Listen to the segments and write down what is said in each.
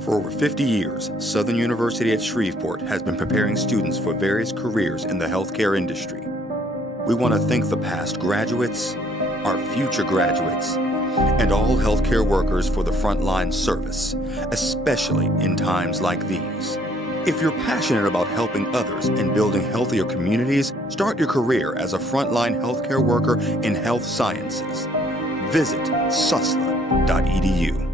For over 50 years, Southern University at Shreveport has been preparing students for various careers in the healthcare industry. We want to thank the past graduates, our future graduates, and all healthcare workers for the frontline service, especially in times like these. If you're passionate about helping others and building healthier communities, start your career as a frontline healthcare worker in health sciences. Visit susla.edu.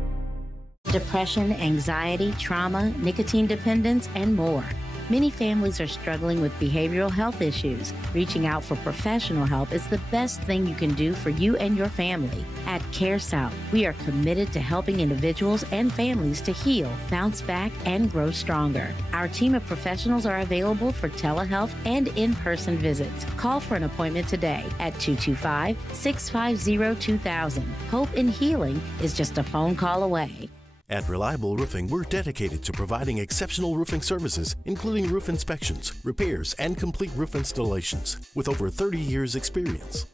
Depression, anxiety, trauma, nicotine dependence, and more. Many families are struggling with behavioral health issues. Reaching out for professional help is the best thing you can do for you and your family. At CareSouth, we are committed to helping individuals and families to heal, bounce back, and grow stronger. Our team of professionals are available for telehealth and in-person visits. Call for an appointment today at 225-650-2000. Hope in healing is just a phone call away. At Reliable Roofing, we're dedicated to providing exceptional roofing services, including roof inspections, repairs, and complete roof installations, with over 30 years' experience.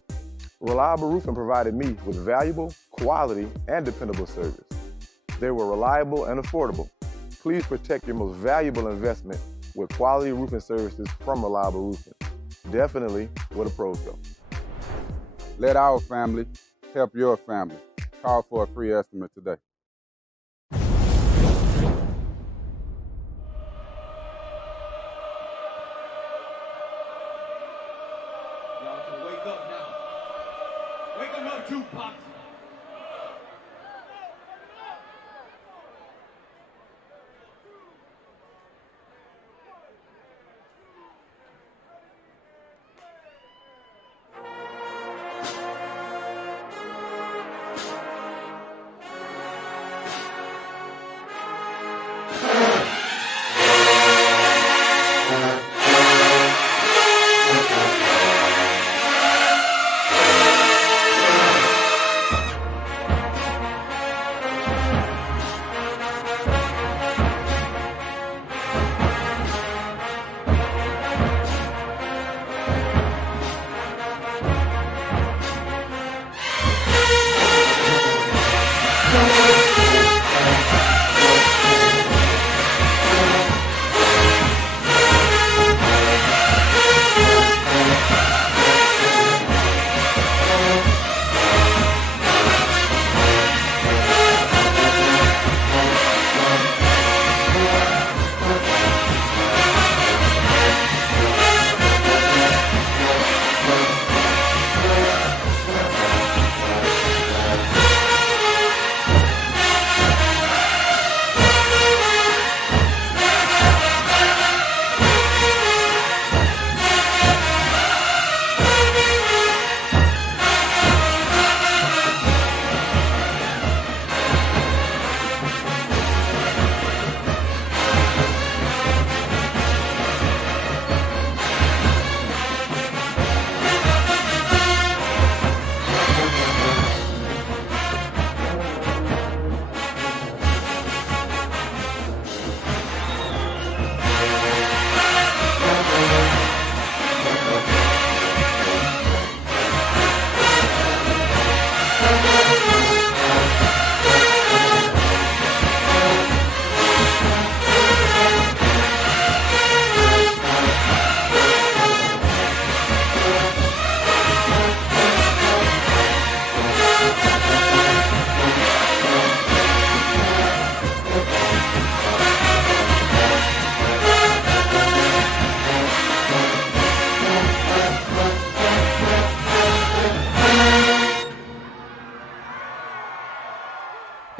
Reliable Roofing provided me with valuable, quality, and dependable service. They were reliable and affordable. Please protect your most valuable investment with quality roofing services from Reliable Roofing. Definitely with a Pro Pro. Let our family help your family. Call for a free estimate today. Tupac.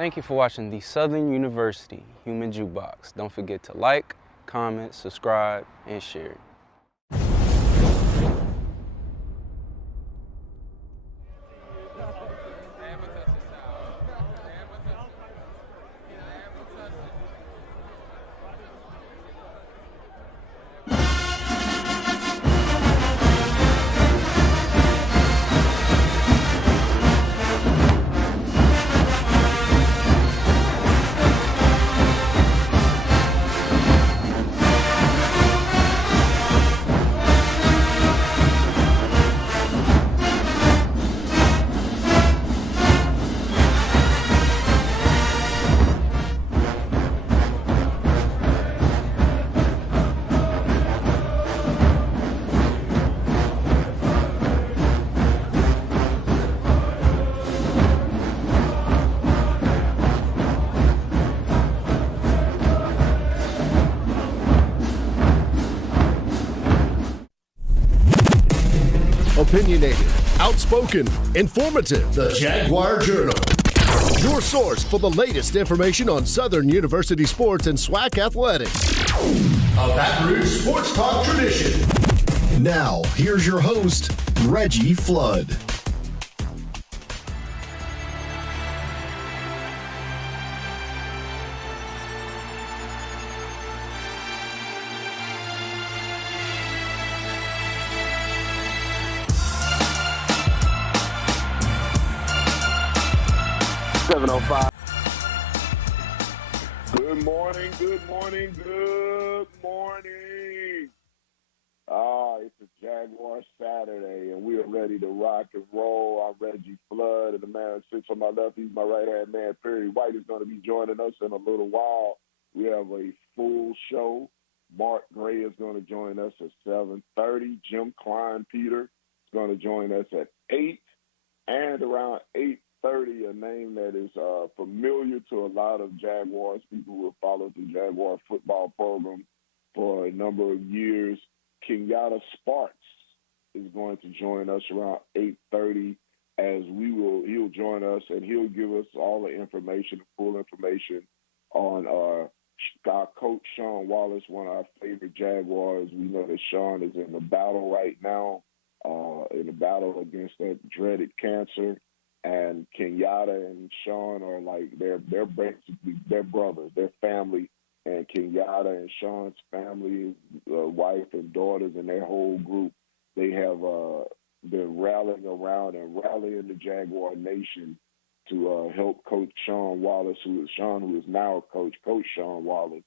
Thank you for watching the Southern University Human Jukebox. Don't forget to like, comment, subscribe, and share. Opinionated, outspoken, informative. The Jaguar Journal. Your source for the latest information on Southern University sports and SWAC athletics. A Baton Rouge sports talk tradition. Now, here's your host, Reggie Flood. Good morning, good morning, good morning. It's a Jaguar Saturday, and we are ready to rock and roll. I'm Reggie Flood, and the man that sits on my left, he's my right-hand man. Perry White is going to be joining us in a little while. We have a full show. Mark Gray is going to join us at 7:30. Jim Klein Peter is going to join us at 8, and around 8:30, a name that is familiar to a lot of Jaguars, people who have followed the Jaguar football program for a number of years. Kenyatta Sparks is going to join us around 8:30 as he'll join us and he'll give us all the information, full information on our coach Sean Wallace, one of our favorite Jaguars. We know that Sean is in the battle right now, in the battle against that dreaded cancer. And Kenyatta and Sean are like they're basically they're brothers, they're family. And Kenyatta and Sean's family, wife and daughters, and their whole group, they have been rallying around and rallying the Jaguar Nation to help Coach Sean Wallace, who is now Coach Sean Wallace,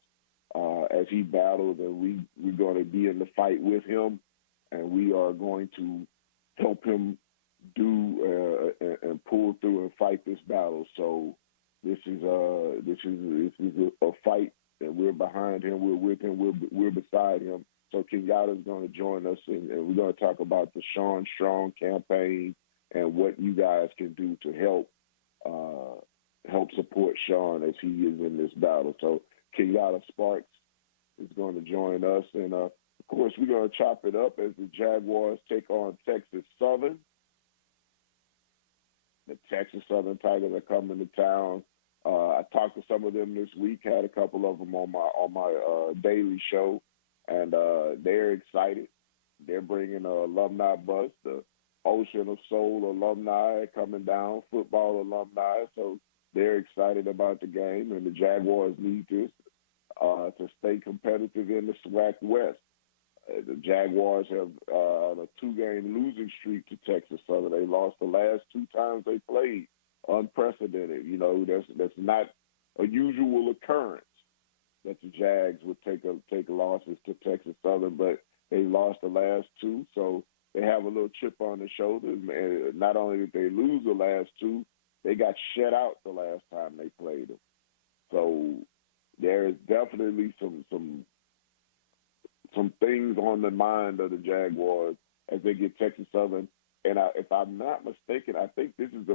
as he battles. And we're going to be in the fight with him, and we are going to help him do and pull through and fight this battle. So this is a fight, and we're behind him. We're with him. We're beside him. So Kenyatta is going to join us, and we're going to talk about the Sean Strong campaign and what you guys can do to help support Sean as he is in this battle. So Kenyatta Sparks is going to join us, and of course we're going to chop it up as the Jaguars take on Texas Southern. The Texas Southern Tigers are coming to town. I talked to some of them this week, had a couple of them on my daily show, and they're excited. They're bringing an alumni bus, the Ocean of Soul alumni coming down, football alumni. So they're excited about the game, and the Jaguars need this to stay competitive in the SWAC West. The Jaguars have on a 2-game losing streak to Texas Southern. They lost the last 2 times they played. Unprecedented. You know, that's not a usual occurrence that the Jags would take losses to Texas Southern, but they lost the last 2, so they have a little chip on their shoulder. And not only did they lose the last 2, they got shut out the last time they played them. So there is definitely some things on the mind of the Jaguars as they get Texas Southern. And if I'm not mistaken, I think this is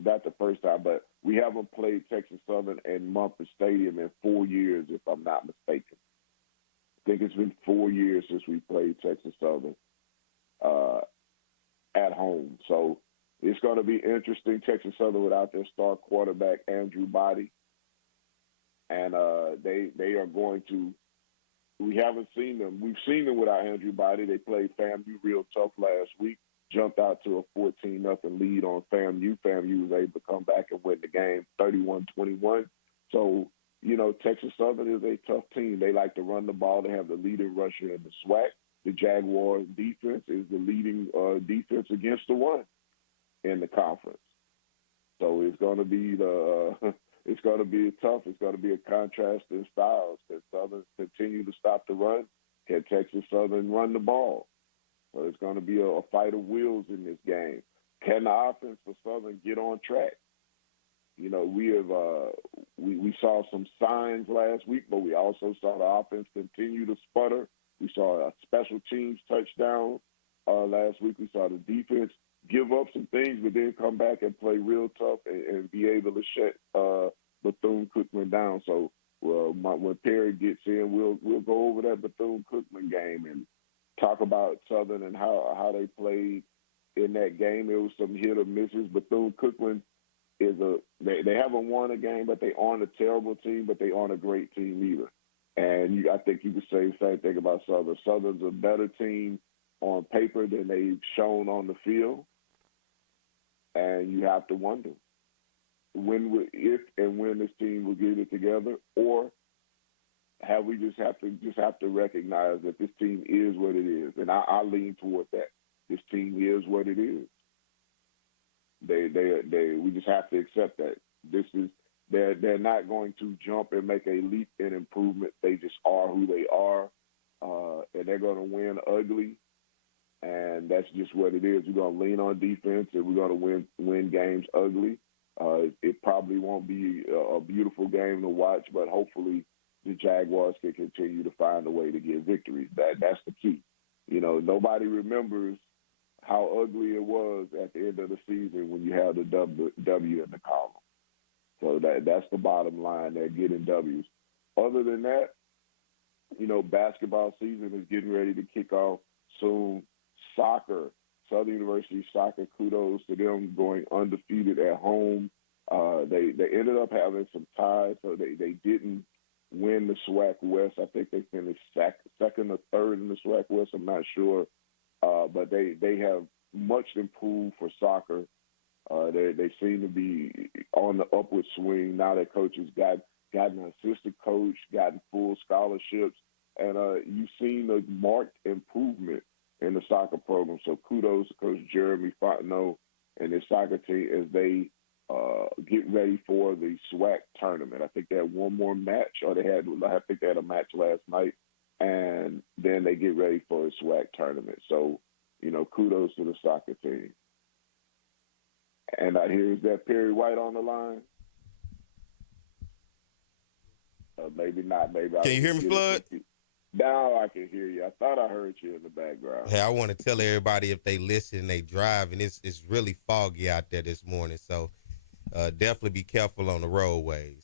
not the first time, but we haven't played Texas Southern in Mumford Stadium in 4 years, if I'm not mistaken. I think it's been 4 years since we played Texas Southern at home. So it's going to be interesting. Texas Southern without their star quarterback, Andrew Body. And they are going to – we haven't seen them. We've seen them without Andrew Body. They played FAMU real tough last week, jumped out to a 14-0 lead on FAMU. FAMU was able to come back and win the game 31-21. So, you know, Texas Southern is a tough team. They like to run the ball. They have the leading rusher in the SWAC. The Jaguars' defense is the leading defense against the run in the conference. So it's going to be it's going to be tough. It's going to be a contrast in styles. Can Southern continue to stop the run? Can Texas Southern run the ball? So it's going to be a fight of wills in this game. Can the offense for Southern get on track? You know, we saw some signs last week, but we also saw the offense continue to sputter. We saw a special teams touchdown last week. We saw the defense give up some things, but then come back and play real tough and be able to shut Bethune-Cookman down. So when Perry gets in, we'll go over that Bethune-Cookman game talk about Southern and how they played in that game. It was some hit or misses. Bethune-Cookman they haven't won a game, but they aren't a terrible team, but they aren't a great team either. And I think you could say the same thing about Southern. Southern's a better team on paper than they've shown on the field. And you have to wonder if and when this team will get it together, or have we just have to recognize that this team is what it is. And I lean toward that. This team is what it is. We just have to accept that. They're not going to jump and make a leap in improvement. They just are who they are, and they're going to win ugly, and that's just what it is. We're going to lean on defense, and we're going to win games ugly. It probably won't be a beautiful game to watch, but hopefully the Jaguars can continue to find a way to get victories. That's the key. Nobody remembers how ugly it was at the end of the season when you have the W in the column. So that's the bottom line. They're getting W's. Other than that, basketball season is getting ready to kick off soon. Soccer, Southern University soccer, kudos to them going undefeated at home. They ended up having some ties, so they didn't win the SWAC West. I think they finished second or third in the SWAC West. I'm not sure. But they have much improved for soccer. They seem to be on the upward swing. Now their coaches gotten an assistant coach, gotten full scholarships, and you've seen a marked improvement in the soccer program. So kudos to Coach Jeremy Fontenot and his soccer team as they get ready for the SWAC tournament. I think they had one more match, I think they had a match last night, and then they get ready for a SWAC tournament. So, kudos to the soccer team. And I hear, is that Perry White on the line? Maybe not. Maybe. Can you hear me, Flood? Now I can hear you. I thought I heard you in the background. Hey, I want to tell everybody, if they listen and they drive, and it's really foggy out there this morning, so definitely be careful on the roadways.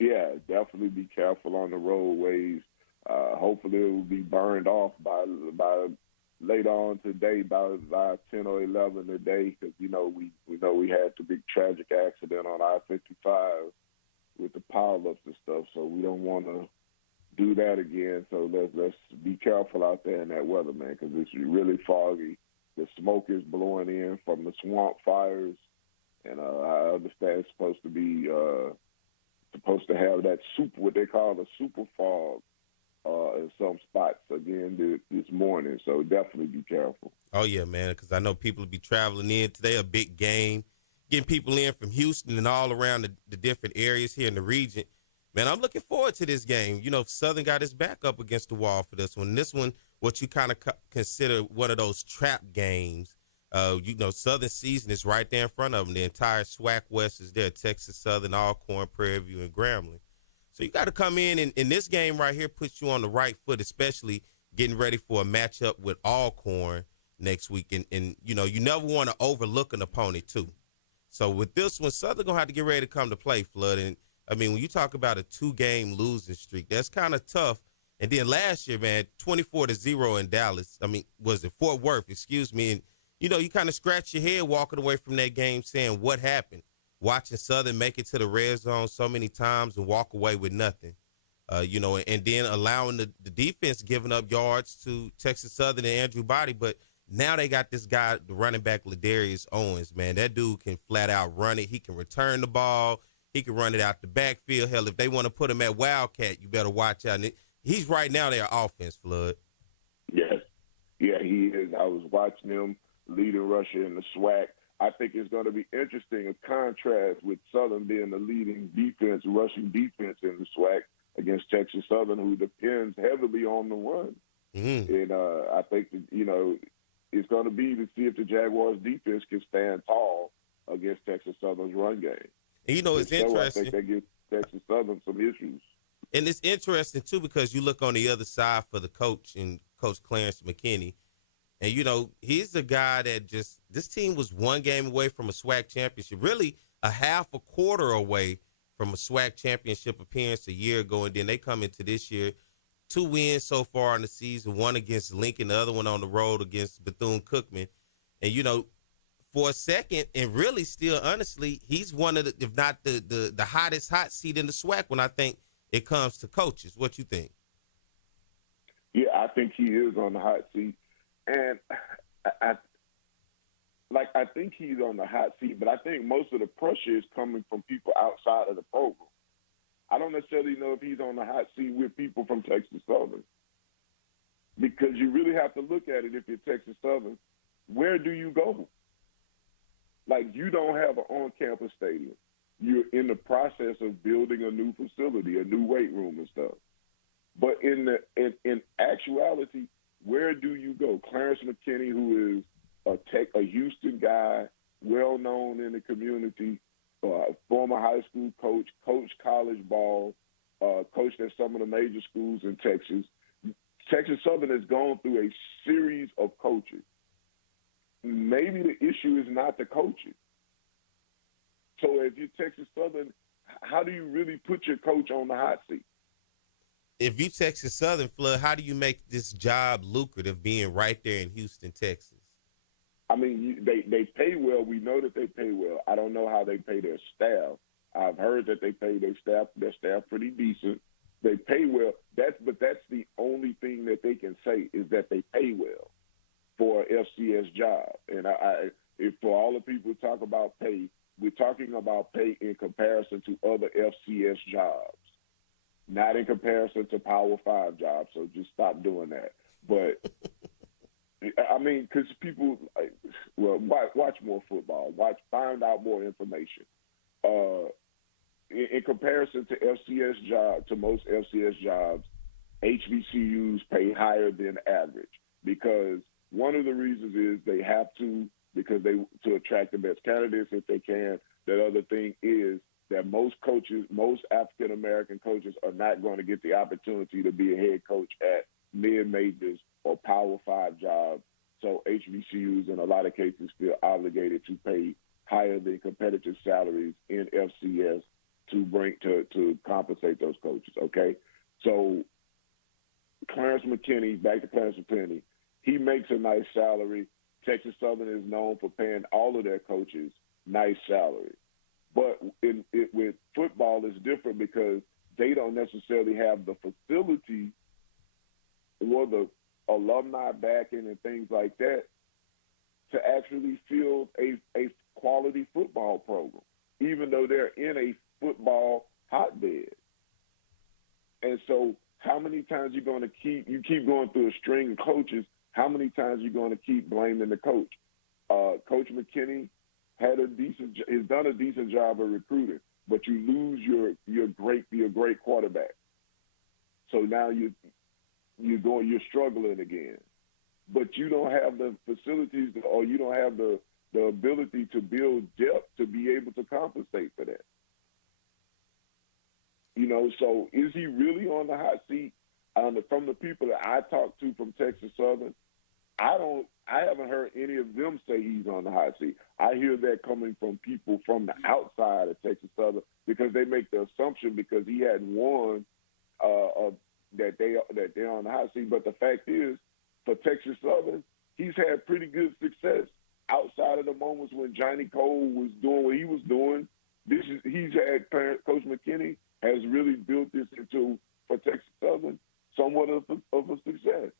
Yeah, definitely be careful on the roadways. Hopefully it will be burned off by later on today, by 10 or 11 today, because we know we had the big tragic accident on I-55 with the pileups and stuff, so we don't want to do that again. So let's be careful out there in that weather, man, because it's really foggy. The smoke is blowing in from the swamp fires, and I understand it's supposed to have that what they call a super fog in some spots again this morning. So definitely be careful. Oh yeah, man, because I know people will be traveling in today. A big game, getting people in from Houston and all around the different areas here in the region. Man, I'm looking forward to this game. Southern got his back up against the wall for this one. This one, what you kind of consider one of those trap games. Southern season is right there in front of them. The entire SWAC West is there. Texas Southern, Alcorn, Prairie View, and Grambling. So you got to come in this game right here puts you on the right foot, especially getting ready for a matchup with Alcorn next week. And you never want to overlook an opponent, too. So with this one, Southern going to have to get ready to come to play, Flood. And, when you talk about a 2-game losing streak, that's kind of tough. And then last year, man, 24-0 in Dallas. Was it Fort Worth, excuse me. And, you kind of scratch your head walking away from that game saying, what happened? Watching Southern make it to the red zone so many times and walk away with nothing. And then allowing the defense giving up yards to Texas Southern and Andrew Body. But now they got this guy, the running back, Ladarius Owens, man. That dude can flat out run it. He can return the ball. He can run it out the backfield. Hell, if they want to put him at Wildcat, you better watch out. And he's right now their offense, Flood. Yes. Yeah, he is. I was watching him leading rusher in the SWAC. I think it's going to be interesting, a contrast with Southern being the leading rushing defense in the SWAC against Texas Southern, who depends heavily on the run. Mm-hmm. And I think that, it's going to be to see if the Jaguars' defense can stand tall against Texas Southern's run game. And, it's interesting. I think they give Texas Southern some issues. And it's interesting, too, because you look on the other side for the coach and Coach Clarence McKinney. And, he's a guy that this team was one game away from a SWAC championship, really a half a quarter away from a SWAC championship appearance a year ago. And then they come into this year 2 wins so far in the season, one against Lincoln, the other one on the road against Bethune-Cookman. And, you know, for a second, and really still, honestly, he's one of the, if not the hottest hot seat in the SWAC when I think it comes to coaches. What you think? Yeah, I think he is on the hot seat. And I think he's on the hot seat, but I think most of the pressure is coming from people outside of the program. I don't necessarily know if he's on the hot seat with people from Texas Southern, because you really have to look at it. If you're Texas Southern, where do you go? Like, you don't have an on-campus stadium. You're in the process of building a new facility, a new weight room and stuff. But in actuality, where do you go? Clarence McKinney, who is a Houston guy, well known in the community, former high school coach, coached college ball, coached at some of the major schools in Texas. Texas Southern has gone through a series of coaches. Maybe the issue is not the coaching. So if you're Texas Southern, how do you really put your coach on the hot seat? If you Texas Southern, Flood, how do you make this job lucrative being right there in Houston, Texas? I mean, they pay well. We know that they pay well. I don't know how they pay their staff. I've heard that they pay their staff pretty decent. They pay well. But that's the only thing that they can say is that they pay well for an FCS job. And if for all the people who talk about pay, we're talking about pay in comparison to other FCS jobs, not in comparison to Power 5 jobs. So just stop doing that. But I mean, because people, watch more football, find out more information. In comparison to FCS jobs, to most FCS jobs, HBCUs pay higher than average, because one of the reasons is they have to, because to attract the best candidates if they can. The other thing is that most coaches, most African American coaches, are not going to get the opportunity to be a head coach at mid-majors or Power 5 jobs. So HBCUs in a lot of cases feel obligated to pay higher than competitive salaries in FCS to compensate those coaches. Okay, so Clarence McKinney, back to Clarence McKinney, he makes a nice salary. Texas Southern is known for paying all of their coaches nice salaries. But with football, it's different because they don't necessarily have the facility or the alumni backing and things like that to actually field a quality football program, even though they're in a football hotbed. And so how many times you keep going through a string of coaches, how many times you're going to keep blaming the coach? Coach McKinney has done a decent job of recruiting, but you lose your great quarterback. So now you're struggling again. But you don't have the facilities, or you don't have the ability to build depth to be able to compensate for that. You know, so is he really on the hot seat? From the people that I talked to from Texas Southern, I haven't heard any of them say he's on the hot seat. I hear that coming from people from the outside of Texas Southern, because they make the assumption because he hadn't won that they're on the hot seat. But the fact is, for Texas Southern, he's had pretty good success outside of the moments when Johnny Cole was doing what he was doing. Coach McKinney has really built this into, for Texas Southern, somewhat of a success.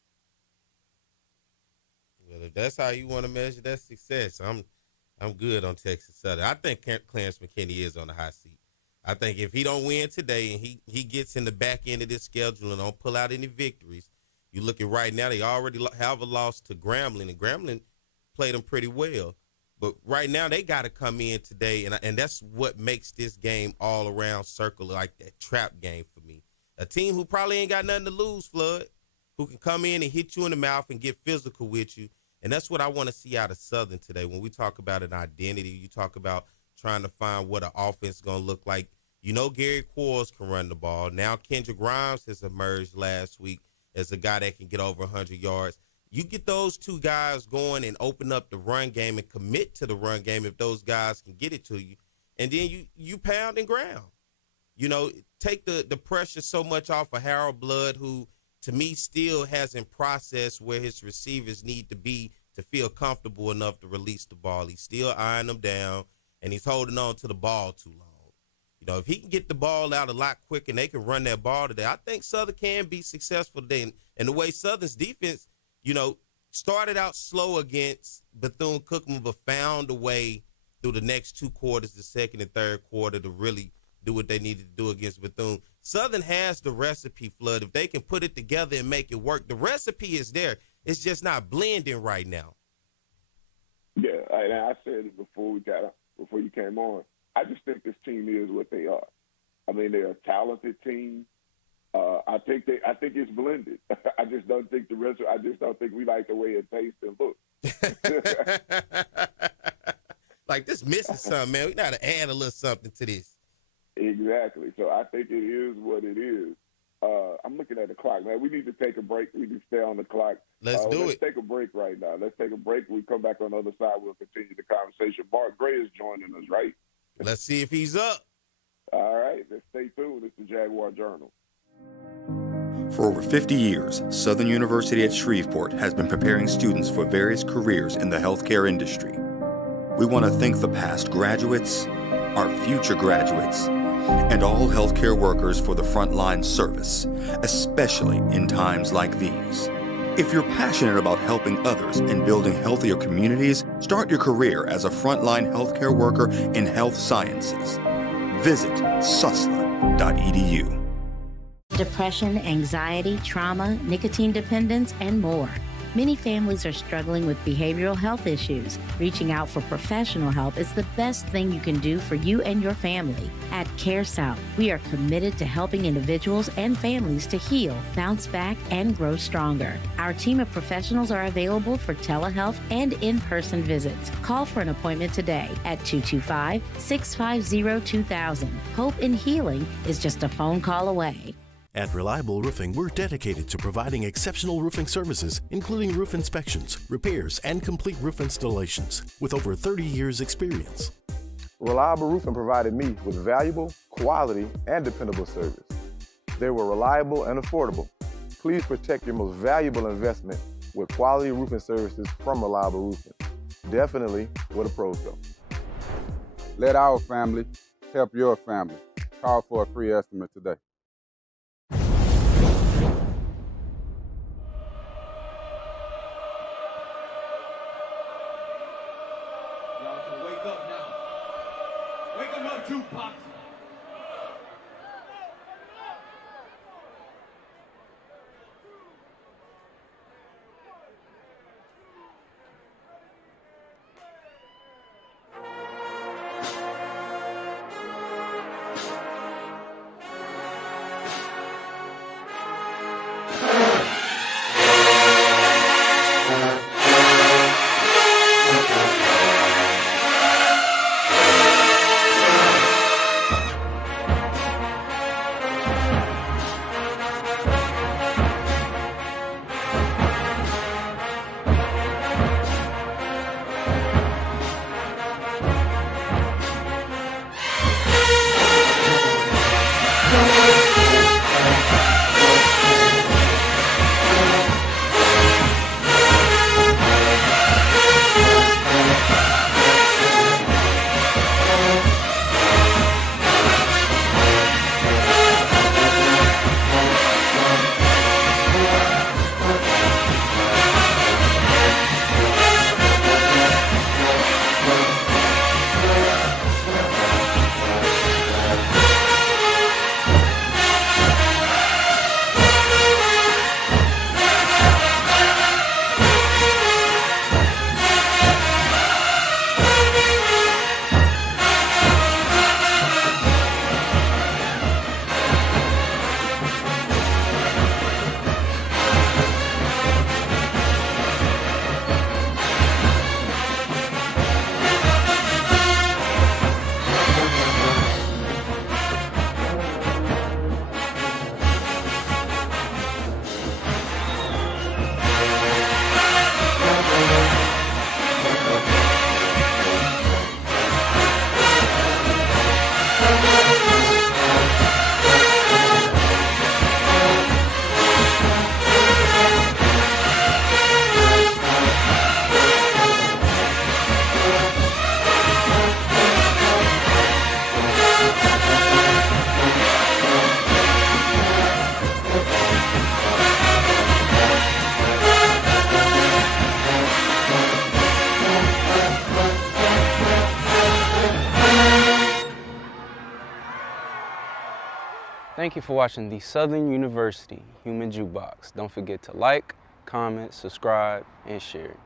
Well, if that's how you want to measure that success, I'm good on Texas Southern. I think Clarence McKinney is on the hot seat. I think if he don't win today and he gets in the back end of this schedule and don't pull out any victories, you look at right now, they already have a loss to Grambling, and Grambling played them pretty well. But right now they got to come in today, and that's what makes this game all around circle like that trap game for me. A team who probably ain't got nothing to lose, Flood, who can come in and hit you in the mouth and get physical with you. And that's what I want to see out of Southern today. When we talk about an identity, you talk about trying to find what an offense is going to look like. You know, Gary Quarles can run the ball. Now Kendrick Grimes has emerged last week as a guy that can get over 100 yards. You get those two guys going and open up the run game and commit to the run game if those guys can get it to you. And then you pound and ground. You know, take the pressure so much off of Harold Blood, who to me, still hasn't processed where his receivers need to be to feel comfortable enough to release the ball. He's still eyeing them down, and he's holding on to the ball too long. You know, if he can get the ball out a lot quicker and they can run that ball today, I think Southern can be successful today. And the way Southern's defense, you know, started out slow against Bethune-Cookman, but found a way through the next two quarters, the second and third quarter, to really do what they needed to do against Bethune. Southern has the recipe, Flood. If they can put it together and make it work, the recipe is there. It's just not blending right now. Yeah, and I said it before you came on. I just think this team is what they are. I mean, they're a talented team. I think it's blended. I just don't think we like the way it tastes and looks. Like, this missing something, man. We got to add a little something to this. Exactly. So I think it is what it is. I'm looking at the clock, man. We need to take a break. We need to stay on the clock. Let's take a break right now. Let's take a break. When we come back on the other side, we'll continue the conversation. Mark Gray is joining us, right? Let's see if he's up. All right. Let's stay tuned. It's the Jaguar Journal. For over 50 years, Southern University at Shreveport has been preparing students for various careers in the healthcare industry. We want to thank the past graduates, our future graduates, and all healthcare workers for the frontline service, especially in times like these. If you're passionate about helping others and building healthier communities, start your career as a frontline healthcare worker in health sciences. Visit susla.edu. Depression, anxiety, trauma, nicotine dependence, and more. Many families are struggling with behavioral health issues. Reaching out for professional help is the best thing you can do for you and your family. At CareSouth, we are committed to helping individuals and families to heal, bounce back, and grow stronger. Our team of professionals are available for telehealth and in-person visits. Call for an appointment today at 225-650-2000. Hope in healing is just a phone call away. At Reliable Roofing, we're dedicated to providing exceptional roofing services, including roof inspections, repairs, and complete roof installations with over 30 years experience. Reliable Roofing provided me with valuable, quality, and dependable service. They were reliable and affordable. Please protect your most valuable investment with quality roofing services from Reliable Roofing. Definitely where the pros go. Let our family help your family. Call for a free estimate today. Tupac. Thank you for watching the Southern University Human Jukebox. Don't forget to like, comment, subscribe, and share.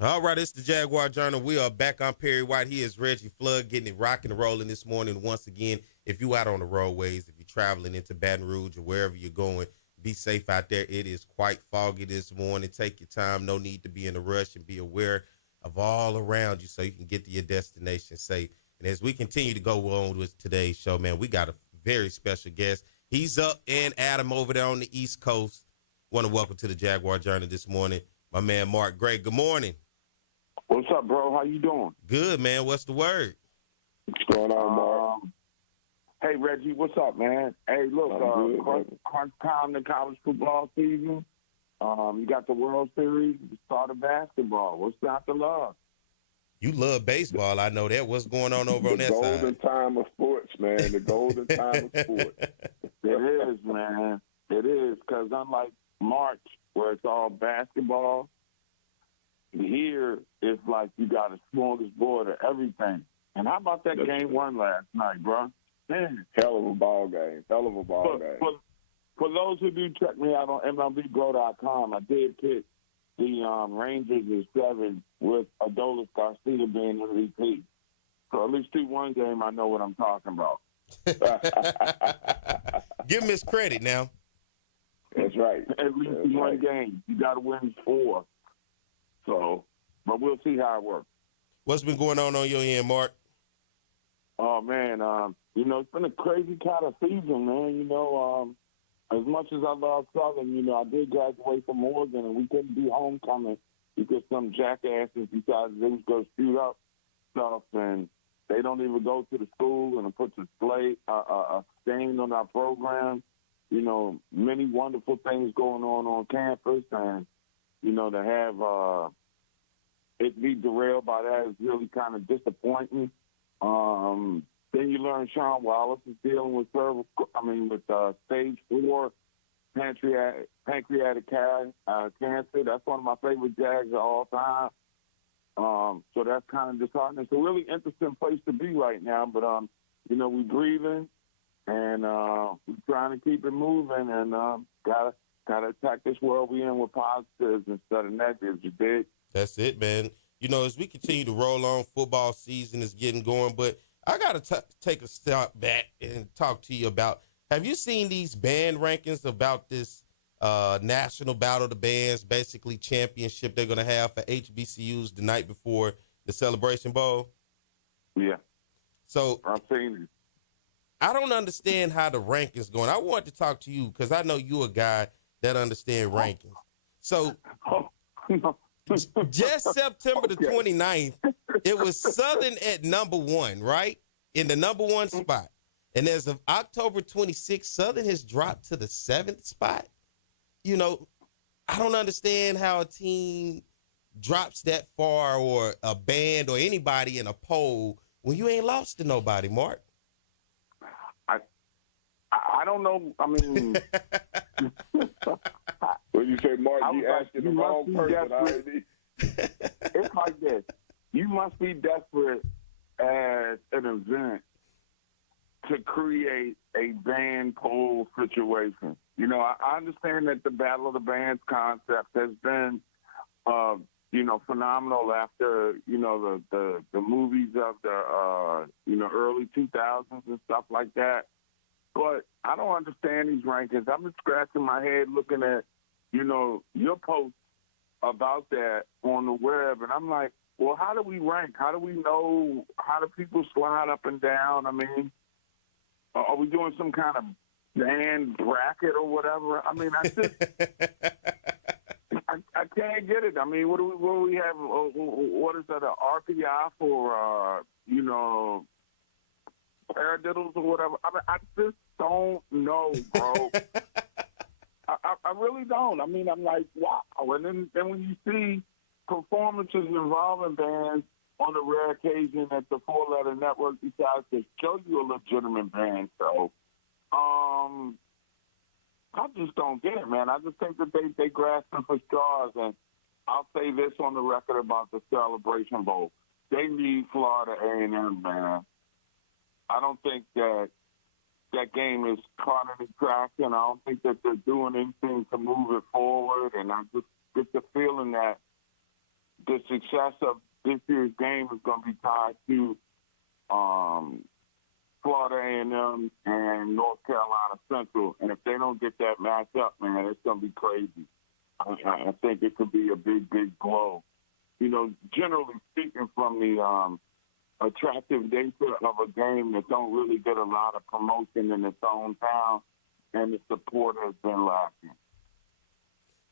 All right, it's the Jaguar Journal. We are back. I'm Perry White. He is Reggie Flood, getting it rocking and rolling this morning. Once again, if you out on the roadways, if you're traveling into Baton Rouge or wherever you're going, be safe out there. It is quite foggy this morning. Take your time. No need to be in a rush, and be aware of all around you so you can get to your destination safe. And as we continue to go on with today's show, man, we got a very special guest. He's up and Adam over there on the East Coast. Want to welcome to the Jaguar Journal this morning, my man Mark Gray. Good morning. What's up, bro? How you doing? Good, man. What's the word? What's going on, Mark? Hey, Reggie, what's up, man? Hey, look, crunch time in college football season. You got the World Series, the start of basketball. What's not to love? You love baseball. I know that. What's going on over on that side? The golden time of sports, man. The golden time of sports. It is, man. It is, because unlike March, where it's all basketball, here it's like you got a smorgasbord of everything. And how about that game one last night, bro? Man. Hell of a ball game. For those who do check me out on MLBGrow.com, I did pick the Rangers at 7 with Adolis Garcia being MVP. So at least 2-1 game, I know what I'm talking about. Give him his credit now. That's right. At least one game. You got to win 4. So, but we'll see how it works. What's been going on your end, Mark? Oh, man, it's been a crazy kind of season, man. As much as I love Southern, I did graduate from Oregon, and we couldn't do homecoming because some jackasses decided they was going to shoot up stuff, and they don't even go to the school, and it puts a stain on our program. Many wonderful things going on campus, and, to have it be derailed by that is really kind of disappointing. Then you learn Sean Wallace is dealing with stage 4 pancreatic cancer. That's one of my favorite Jags of all time. So that's kind of disheartening. It's a really interesting place to be right now, but we're breathing and we're trying to keep it moving, and gotta attack this world we in with positives instead of negatives. You dig? That's it, man. As we continue to roll on, football season is getting going, but I got to take a step back and talk to you about, have you seen these band rankings about this National Battle of the Bands, basically championship they're going to have for HBCUs the night before the Celebration Bowl? Yeah. So I've seen it. I don't understand how the rankings going. I want to talk to you because I know you're a guy that understands rankings. So just September the 29th, it was Southern at number 1, right? In the number 1 spot. And as of October 26th, Southern has dropped to the 7th spot. I don't understand how a team drops that far, or a band or anybody in a poll, when you ain't lost to nobody, Mark. I don't know. I mean, when you say Mark, you asking the wrong person already. It's like this. You must be desperate as an event to create a band poll situation. I understand that the Battle of the Bands concept has been, phenomenal after, the movies of the, early 2000s and stuff like that. But I don't understand these rankings. I'm just scratching my head looking at, your post about that on the web, and I'm like, well, how do we rank? How do we know? How do people slide up and down? I mean, are we doing some kind of band bracket or whatever? I mean, I just, I can't get it. I mean, what do we have? What is that? An RPI for paradiddles or whatever? I mean, I just don't know, bro. I really don't. I mean, I'm like, wow. And then when you see performances involving bands on the rare occasion that the 4-letter network decides to show you a legitimate band show, I just don't get it, man. I just think that they grasping for straws, and I'll say this on the record about the Celebration Bowl. They need Florida A&M, man. I don't think that game is caught any traction. I don't think that they're doing anything to move it forward, and I just get the feeling that the success of this year's game is going to be tied to Florida A&M and North Carolina Central, and if they don't get that match up, man, it's going to be crazy. I think it could be a big, big blow. You know, generally speaking, from the attractive nature of a game that don't really get a lot of promotion in its own town, and the support has been lacking.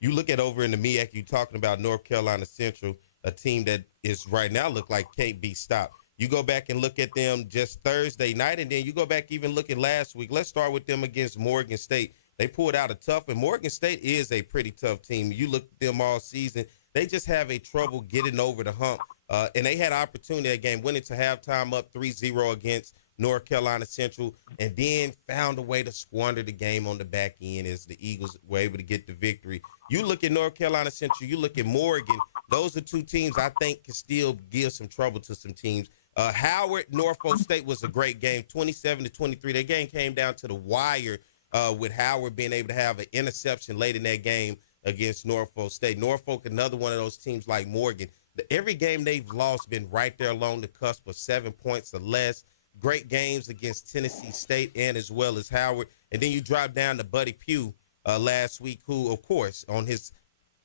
You look at over in the MEAC, you're talking about North Carolina Central, a team that is right now look like can't be stopped. You go back and look at them just Thursday night, and then you go back even look at last week. Let's start with them against Morgan State. They pulled out a tough, and Morgan State is a pretty tough team. You look at them all season, they just have a trouble getting over the hump. And they had an opportunity that game, went into halftime up 3-0 against North Carolina Central, and then found a way to squander the game on the back end as the Eagles were able to get the victory. You look at North Carolina Central, you look at Morgan, those are two teams I think can still give some trouble to some teams. Howard, Norfolk State was a great game, 27-23. That game came down to the wire with Howard being able to have an interception late in that game against Norfolk State. Norfolk, another one of those teams like Morgan. Every game they've lost been right there along the cusp of 7 points or less. Great games against Tennessee State and as well as Howard. And then you drop down to Buddy Pugh last week, who, of course, on his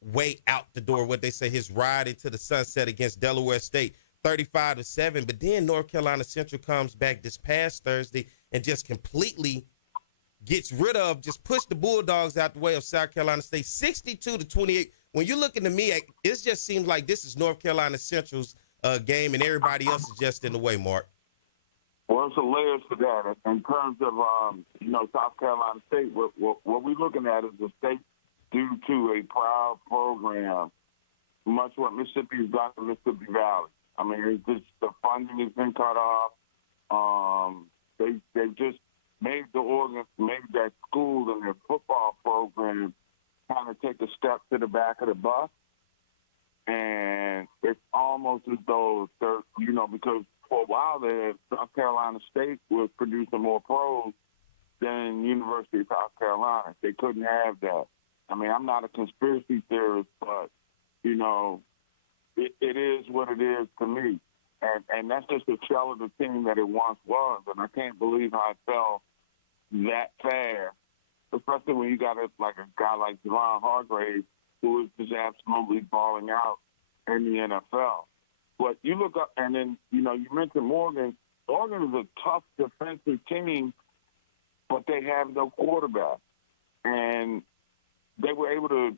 way out the door, what they say, his ride into the sunset against Delaware State, 35-7. But then North Carolina Central comes back this past Thursday and just completely gets rid of, just push the Bulldogs out the way of South Carolina State, 62-28. When you look at me, it just seems like this is North Carolina Central's game, and everybody else is just in the way, Mark. Well, it's a layers to that. In terms of, South Carolina State, what we're looking at is a state due to a proud program, much what Mississippi's done in Mississippi Valley. I mean, it's just the funding has been cut off. They just made that school and their football program kind of take a step to the back of the bus. And it's almost as though because for a while there, South Carolina State was producing more pros than University of South Carolina. They couldn't have that. I mean, I'm not a conspiracy theorist, but, it is what it is to me. And that's just a shell of the team that it once was. And I can't believe how it fell that fast, especially when you got a guy like Javon Hargrave, who is just absolutely balling out in the NFL. But you look up, and then, you mentioned Morgan. Morgan is a tough defensive team, but they have no quarterback. And they were able to,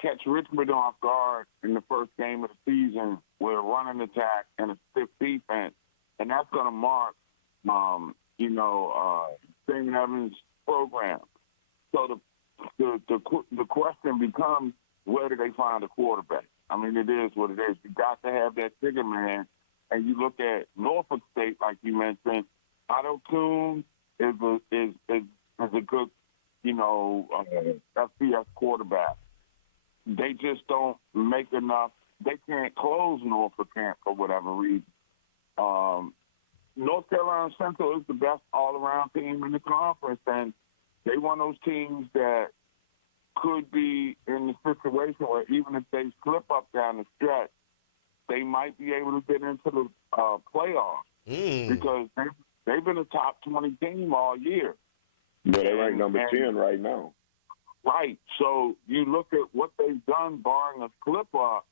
catch Richmond off guard in the first game of the season with a running attack and a stiff defense. And that's going to mark, Damon Evans' program. So the question becomes, where do they find a quarterback? I mean, it is what it is. You got to have that trigger man. And you look at Norfolk State, like you mentioned, Otto Kuhn is a good, FCS quarterback. They just don't make enough. They can't close Norfolk Camp for whatever reason. North Carolina Central is the best all-around team in the conference, and they one of those teams that could be in the situation where even if they slip up down the stretch, they might be able to get into the playoffs because they've been a top 20 team all year. Yeah, they're ranked number 10 right now. Right. So you look at what they've done, barring a slip-up,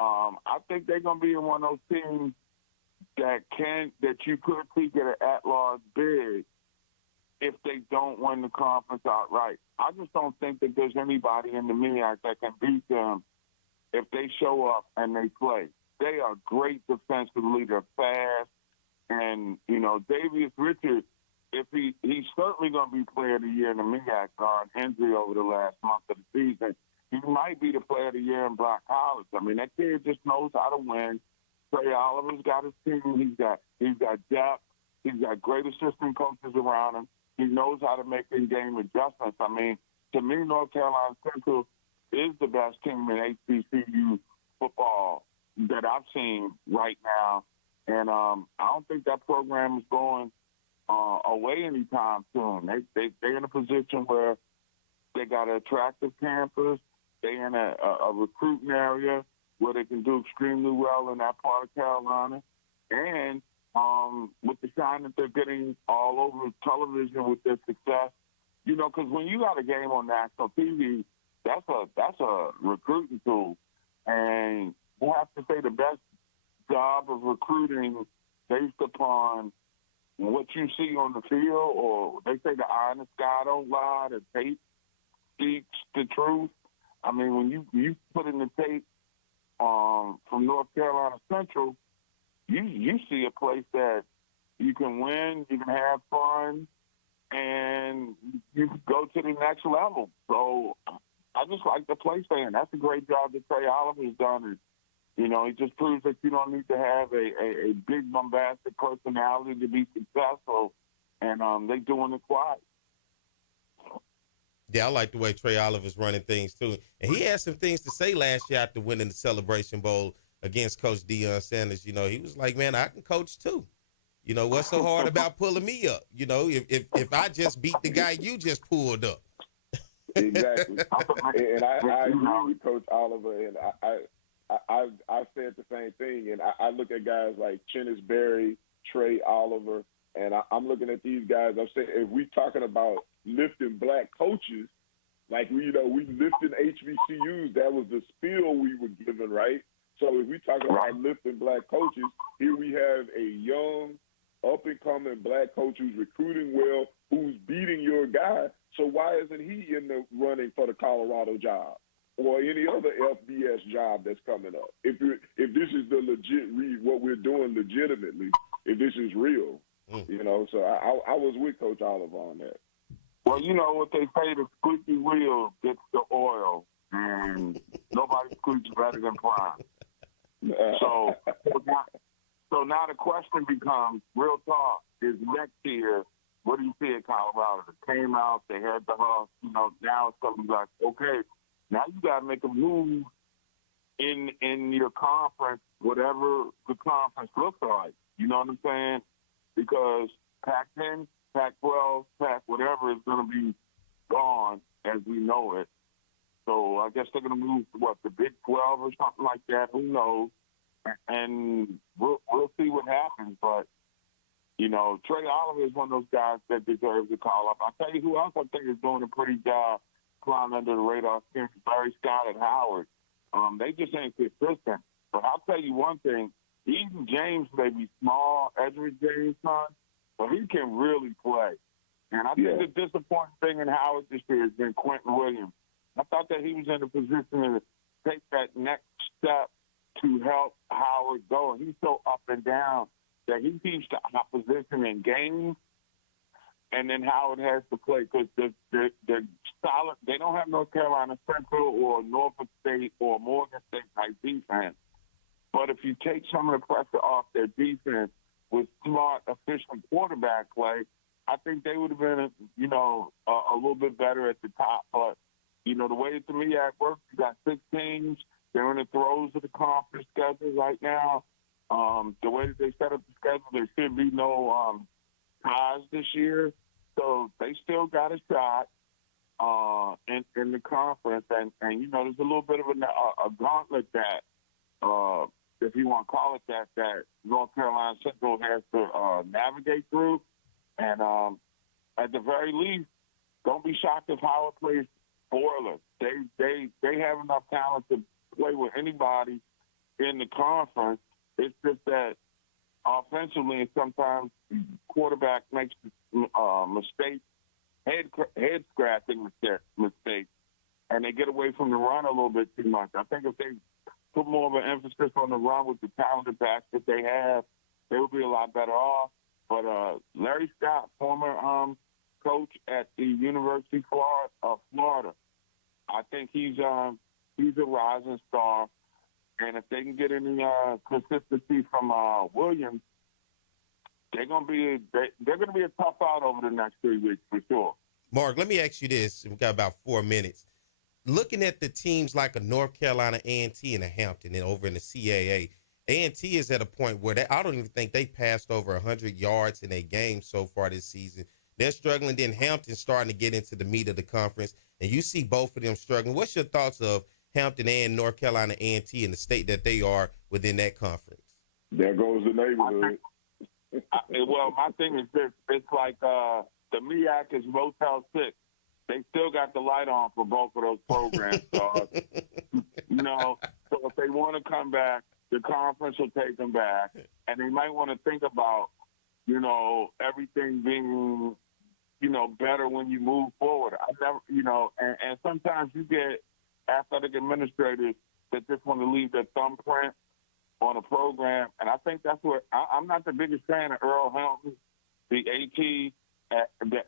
I think they're going to be in one of those teams that you could see get an at-large bid if they don't win the conference outright. I just don't think that there's anybody in the MEAC that can beat them if they show up and they play. They are great defensive leader, fast, and, Davius Richards, if he's certainly going to be player of the year in the MEAC on injury over the last month of the season. He might be the player of the year in Black College. I mean, that kid just knows how to win. Trey Oliver's got his team. He's got depth. He's got great assistant coaches around him. He knows how to make in-game adjustments. I mean, to me, North Carolina Central is the best team in HBCU football that I've seen right now. And I don't think that program is going away anytime soon. They're in a position where they got an attractive campus. They're in a recruiting area where they can do extremely well in that part of Carolina. And with the shine that they're getting all over television with their success, you know, because when you got a game on national TV, that's a recruiting tool. And we'll have to say the best job of recruiting based upon what you see on the field, or they say the eye in the sky don't lie, the tape speaks the truth. I mean, when you put in the tape from North Carolina Central, you see a place that you can win, you can have fun, and you can go to the next level. So I just like the place there, and that's a great job that Trey Oliver's done. And, you know, it just proves that you don't need to have a big bombastic personality to be successful, and they doing it quiet. Yeah, I like the way Trey Oliver's running things too. And he had some things to say last year after winning the Celebration Bowl against Coach Deion Sanders. You know, he was like, man, I can coach too. You know, what's so hard about pulling me up? You know, if I just beat the guy you just pulled up. Exactly. And I agree with Coach Oliver, and I said the same thing. And I look at guys like Chennis Berry, Trey Oliver, and I'm looking at these guys. I'm saying, if we talking about lifting black coaches, like we lifting HBCUs, that was the spiel we were given, right? So if we talking about lifting black coaches, here we have a young, up-and-coming black coach who's recruiting well, who's beating your guy. So why isn't he in the running for the Colorado job or any other FBS job that's coming up? If this is the legit what we're doing legitimately, if this is real, you know. So I was with Coach Oliver on that. Well, you know what they say, the squeaky wheel gets the oil, and nobody squeaks better than Prime. So now the question becomes, real talk, is next year, what do you see at Colorado? They came out, they had the huff, you know, now it's something like, okay, now you got to make a move in your conference, whatever the conference looks like. You know what I'm saying? Because Pac-10, Pac-12, Pac whatever is going to be gone as we know it. So I guess they're going to move to, the Big 12 or something like that. Who knows? And we'll see what happens. But, you know, Trey Oliver is one of those guys that deserves a call-up. I'll tell you who else I think is doing a pretty job flying under the radar, Barry Scott at Howard. They just ain't consistent. But I'll tell you one thing. Eden James may be small, Edward James' son, but he can really play. And I think the disappointing thing in Howard this year has been Quentin Williams. I thought that he was in a position to take that next step to help Howard go. And he's so up and down that he keeps the opposition in games, and then Howard has to play because they're solid. They don't have North Carolina Central or Norfolk State or Morgan State type defense. But if you take some of the pressure off their defense with smart, efficient quarterback play, I think they would have been, you know, a little bit better at the top. But, you know, the way the MEAC works, you got 6 teams. They're in the throes of the conference schedule right now. The way that they set up the schedule, there should be no ties this year. So they still got a shot in the conference. And, you know, there's a little bit of a gauntlet that, if you want to call it that North Carolina Central has to navigate through. And at the very least, don't be shocked if Howard plays spoiler. They have enough talent to play with anybody in the conference. It's just that offensively, sometimes quarterback makes mistakes, head scratching mistakes, and they get away from the run a little bit too much. I think if they put more of an emphasis on the run with the talented backs that they have, they would be a lot better off. But Larry Scott, former coach at the University of Florida, I think he's a rising star. And if they can get any consistency from Williams, they're gonna be a tough out over the next 3 weeks for sure. Mark, let me ask you this. We've got about 4 minutes. Looking at the teams like a North Carolina A&T and a Hampton and over in the CAA, A&T is at a point where I don't even think they passed over 100 yards in a game so far this season. They're struggling. Then Hampton's starting to get into the meat of the conference, and you see both of them struggling. What's your thoughts of Hampton and North Carolina A&T and the state that they are within that conference? There goes the neighborhood. Well, my thing is this. It's like the MEAC is Motel 6. They still got the light on for both of those programs. So, so if they want to come back, the conference will take them back. And they might want to think about, everything being, better when you move forward. I never, and sometimes you get athletic administrators that just want to leave their thumbprint on a program. And I think that's where I'm not the biggest fan of Earl Helton, the AT, the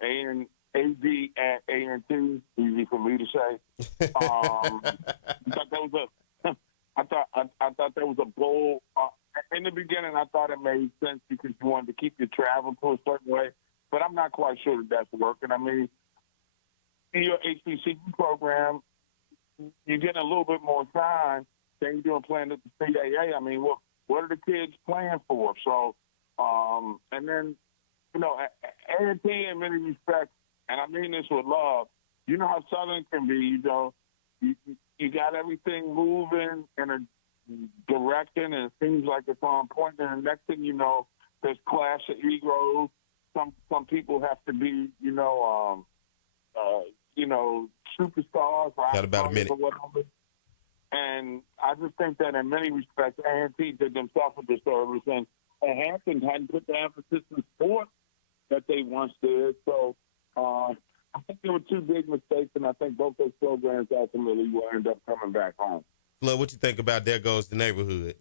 AD at A&T, easy for me to say. I thought that was a bold. In the beginning, I thought it made sense because you wanted to keep your travel to a certain way, but I'm not quite sure that that's working. I mean, in your HBCU program, you're getting a little bit more time than you're doing playing at the CAA. I mean, what are the kids playing for? So, and then, A&T in many respects, and I mean this with love, you know how Southern can be, you got everything moving in a direction, and it seems like it's on point, and the next thing you know, there's clash of egos. Some people have to be, superstars. Got about a minute. And I just think that in many respects, A&T did themselves a disservice, and Hampton hadn't put the emphasis in sport that they once did. So I think there were two big mistakes, and I think both those programs ultimately will end up coming back home. Flood, what you think about There Goes the Neighborhood?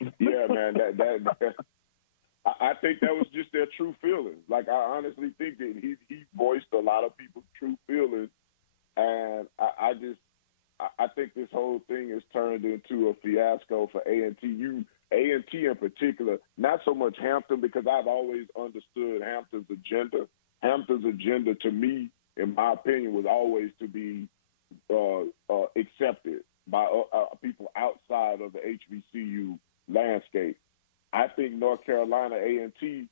Yeah, man, that I think that was just their true feelings. Like, I honestly think that he voiced a lot of people's true feelings, and I think this whole thing has turned into a fiasco for A&T. A&T in particular, not so much Hampton, because I've always understood Hampton's agenda. Hampton's agenda, to me, in my opinion, was always to be accepted by people outside of the HBCU landscape. I think North Carolina A&T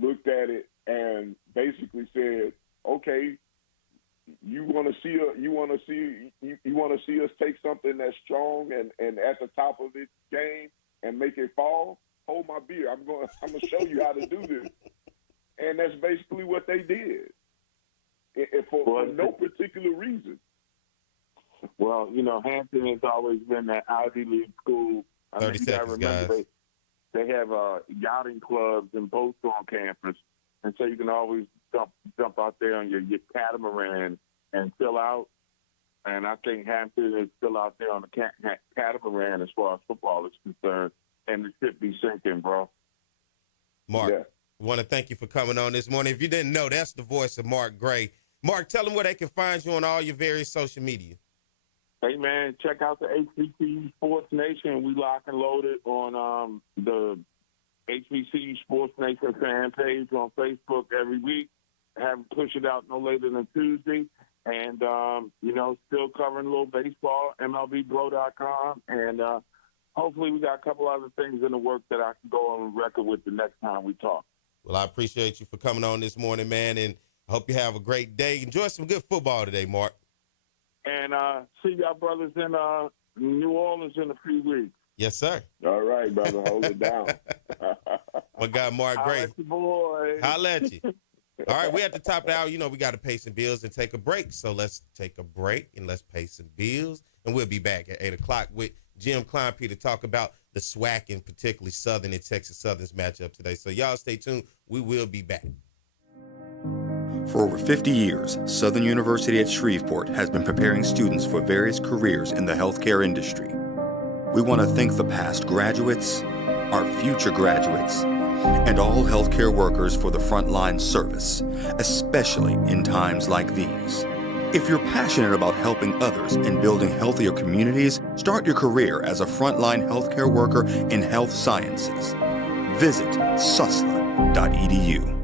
looked at it and basically said, "Okay, you want to see us take something that's strong and at the top of its game and make it fall? Hold my beer. I'm gonna show you how to do this." And that's basically what they did, for no particular reason. Well, Hampton has always been that Ivy League school. 30 seconds, guys. They have yachting clubs in both on campus, and so you can always jump out there on your catamaran and chill out. And I think Hampton is still out there on the catamaran as far as football is concerned, and it should be sinking, bro. Mark, I want to thank you for coming on this morning. If you didn't know, that's the voice of Mark Gray. Mark, tell them where they can find you on all your various social media. Hey, man, check out the HBCU Sports Nation. We lock and loaded on the HBCU Sports Nation fan page on Facebook every week. Push it out no later than Tuesday. And, still covering a little baseball, MLBBro.com. And hopefully we got a couple other things in the works that I can go on record with the next time we talk. Well, I appreciate you for coming on this morning, man, and I hope you have a great day. Enjoy some good football today, Mark. And see y'all brothers in New Orleans in a few weeks. Yes, sir. All right, brother. Hold it down. My guy, Mark Gray. Holla at you. All right, we're at the top of the hour. We got to pay some bills and take a break. So let's take a break and let's pay some bills. And we'll be back at 8 o'clock with Jim Kleinpe to talk about the SWAC and particularly Southern and Texas Southern's matchup today. So y'all stay tuned. We will be back. For over 50 years, Southern University at Shreveport has been preparing students for various careers in the healthcare industry. We want to thank the past graduates, our future graduates, and all healthcare workers for the frontline service, especially in times like these. If you're passionate about helping others and building healthier communities, start your career as a frontline healthcare worker in health sciences. Visit susla.edu. swac.edu.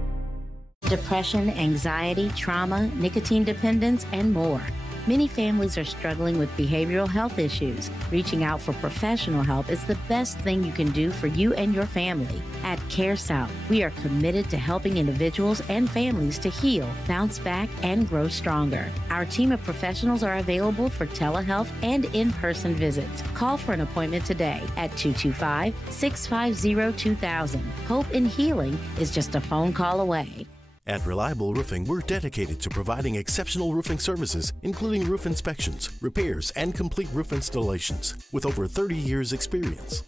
Depression, anxiety, trauma, nicotine dependence, and more. Many families are struggling with behavioral health issues. Reaching out for professional help is the best thing you can do for you and your family. At CareSouth, we are committed to helping individuals and families to heal, bounce back, and grow stronger. Our team of professionals are available for telehealth and in-person visits. Call for an appointment today at 225-650-2000. Hope in healing is just a phone call away. At Reliable Roofing, we're dedicated to providing exceptional roofing services, including roof inspections, repairs, and complete roof installations with over 30 years experience.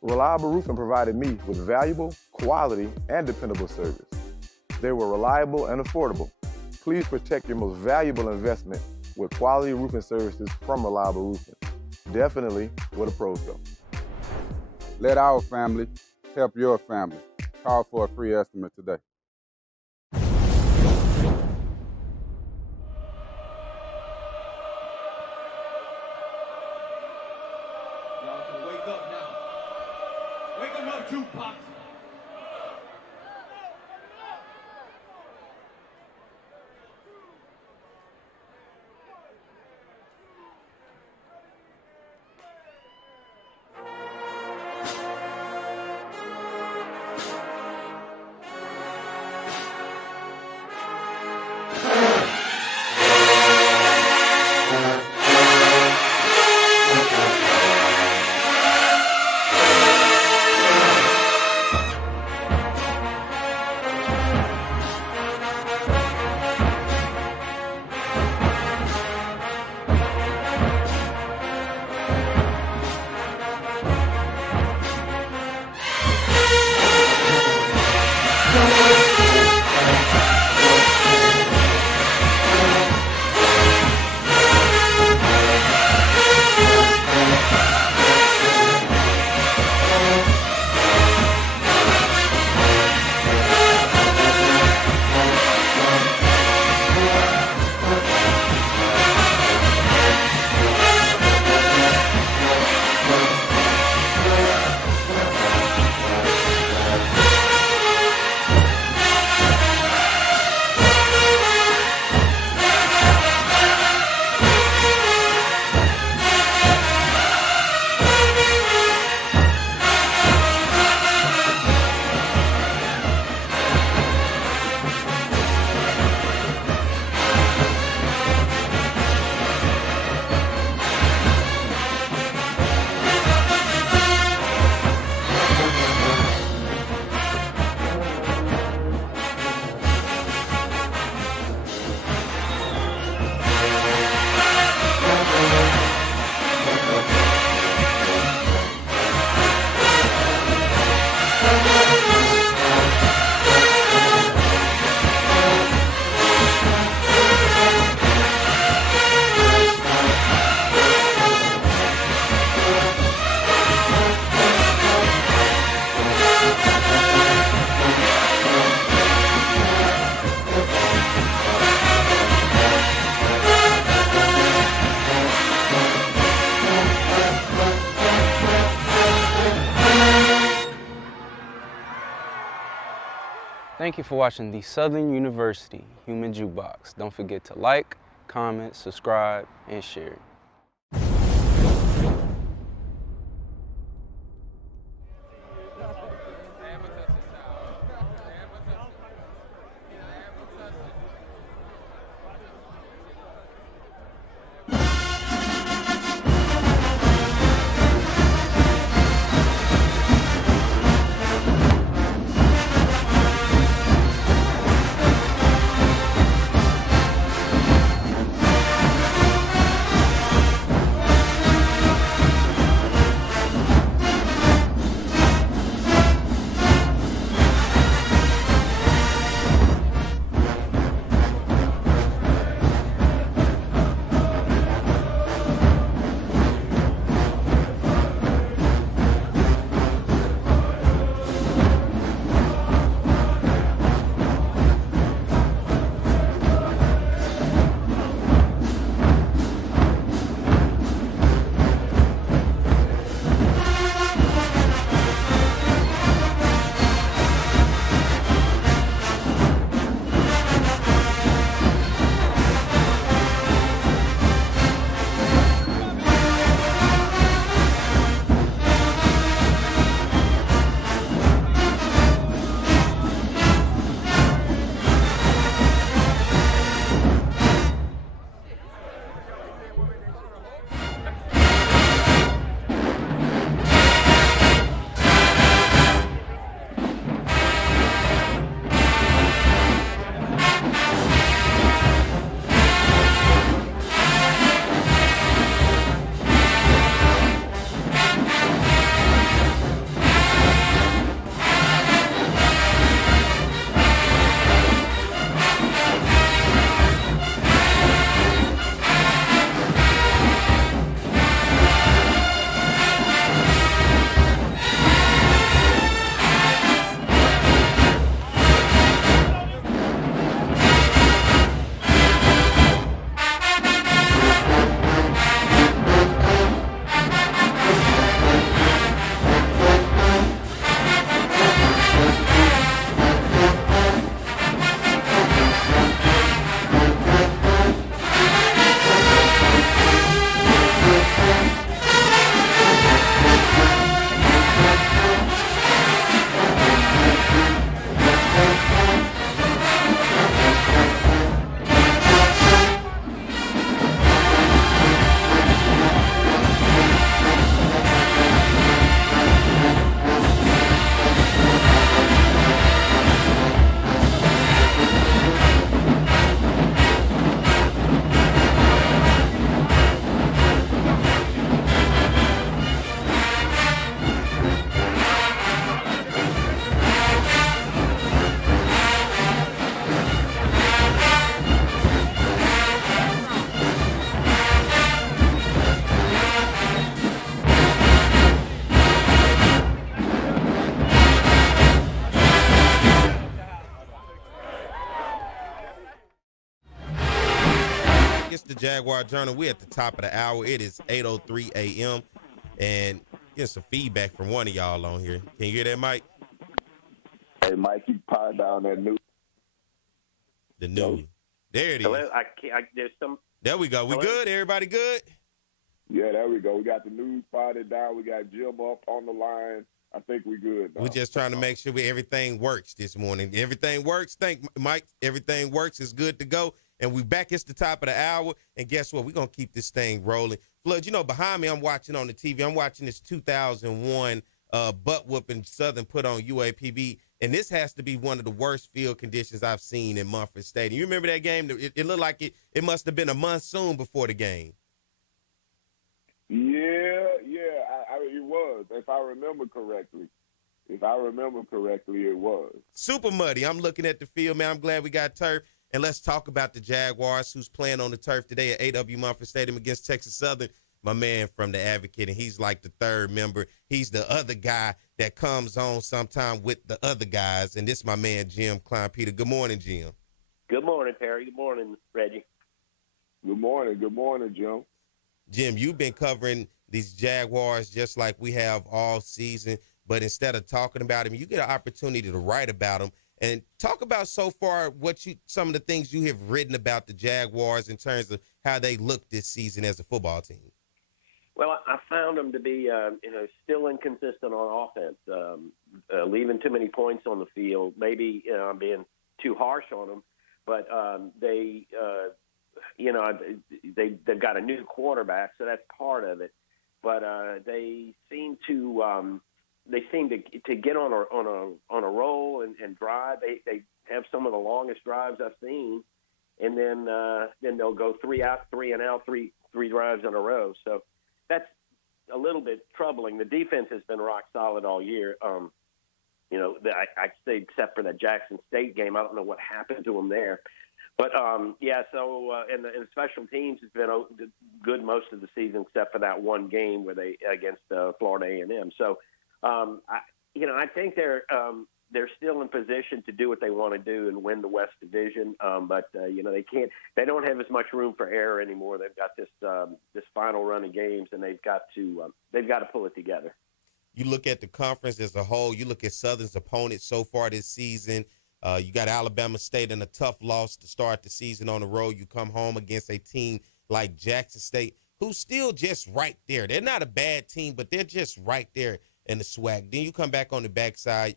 Reliable Roofing provided me with valuable, quality, and dependable service. They were reliable and affordable. Please protect your most valuable investment with quality roofing services from Reliable Roofing. Definitely where the pros go. Let our family help your family. Call for a free estimate today. Thank you for watching the Southern University Human Jukebox. Don't forget to like, comment, subscribe, and share. Jaguar Journal. We're at the top of the hour. It is 8:03 a.m. and get some feedback from one of y'all on here. Can you hear that, Mike? Hey, Mike, you pie down that news. The news. There it is. Hello? There's some. There we go. We good? Everybody good? Yeah, there we go. We got the news potted down. We got Jim up on the line. I think we good. We're just trying to make sure everything works this morning. Everything works. Thank Mike. Everything works. It's good to go. And we back. It's the top of the hour. And guess what? We're going to keep this thing rolling. Flood, you know, behind me, I'm watching on the TV. I'm watching this 2001 butt-whooping Southern put on UAPB. And this has to be one of the worst field conditions I've seen in Mumford Stadium. You remember that game? It looked like it must have been a monsoon before the game. Yeah, it was. If I remember correctly, it was. Super muddy. I'm looking at the field, man. I'm glad we got turf. And let's talk about the Jaguars, who's playing on the turf today at A.W. Mumford Stadium against Texas Southern. My man from the Advocate, and he's like the third member. He's the other guy that comes on sometime with the other guys. And this is my man, Jim Klein-Peter. Good morning, Jim. Good morning, Perry. Good morning, Reggie. Good morning, Jim. Jim, you've been covering these Jaguars just like we have all season, but instead of talking about them, you get an opportunity to write about them and talk about so far some of the things you have written about the Jaguars in terms of how they look this season as a football team. Well, I found them to be, still inconsistent on offense, leaving too many points on the field. Maybe I'm being too harsh on them, but they've got a new quarterback, so that's part of it. But they seem to get on a roll and drive. They have some of the longest drives I've seen, and then they'll go three and out, three drives in a row. So that's a little bit troubling. The defense has been rock solid all year. I'd say except for that Jackson State game, I don't know what happened to them there. But, and the special teams has been good most of the season except for that one game where they against Florida A&M. So, I think they're still in position to do what they want to do and win the West Division. They don't have as much room for error anymore. They've got this final run of games, and they've got to pull it together. You look at the conference as a whole. You look at Southern's opponents so far this season. You got Alabama State in a tough loss to start the season on the road. You come home against a team like Jackson State, who's still just right there. They're not a bad team, but they're just right there in the SWAC. Then you come back on the backside,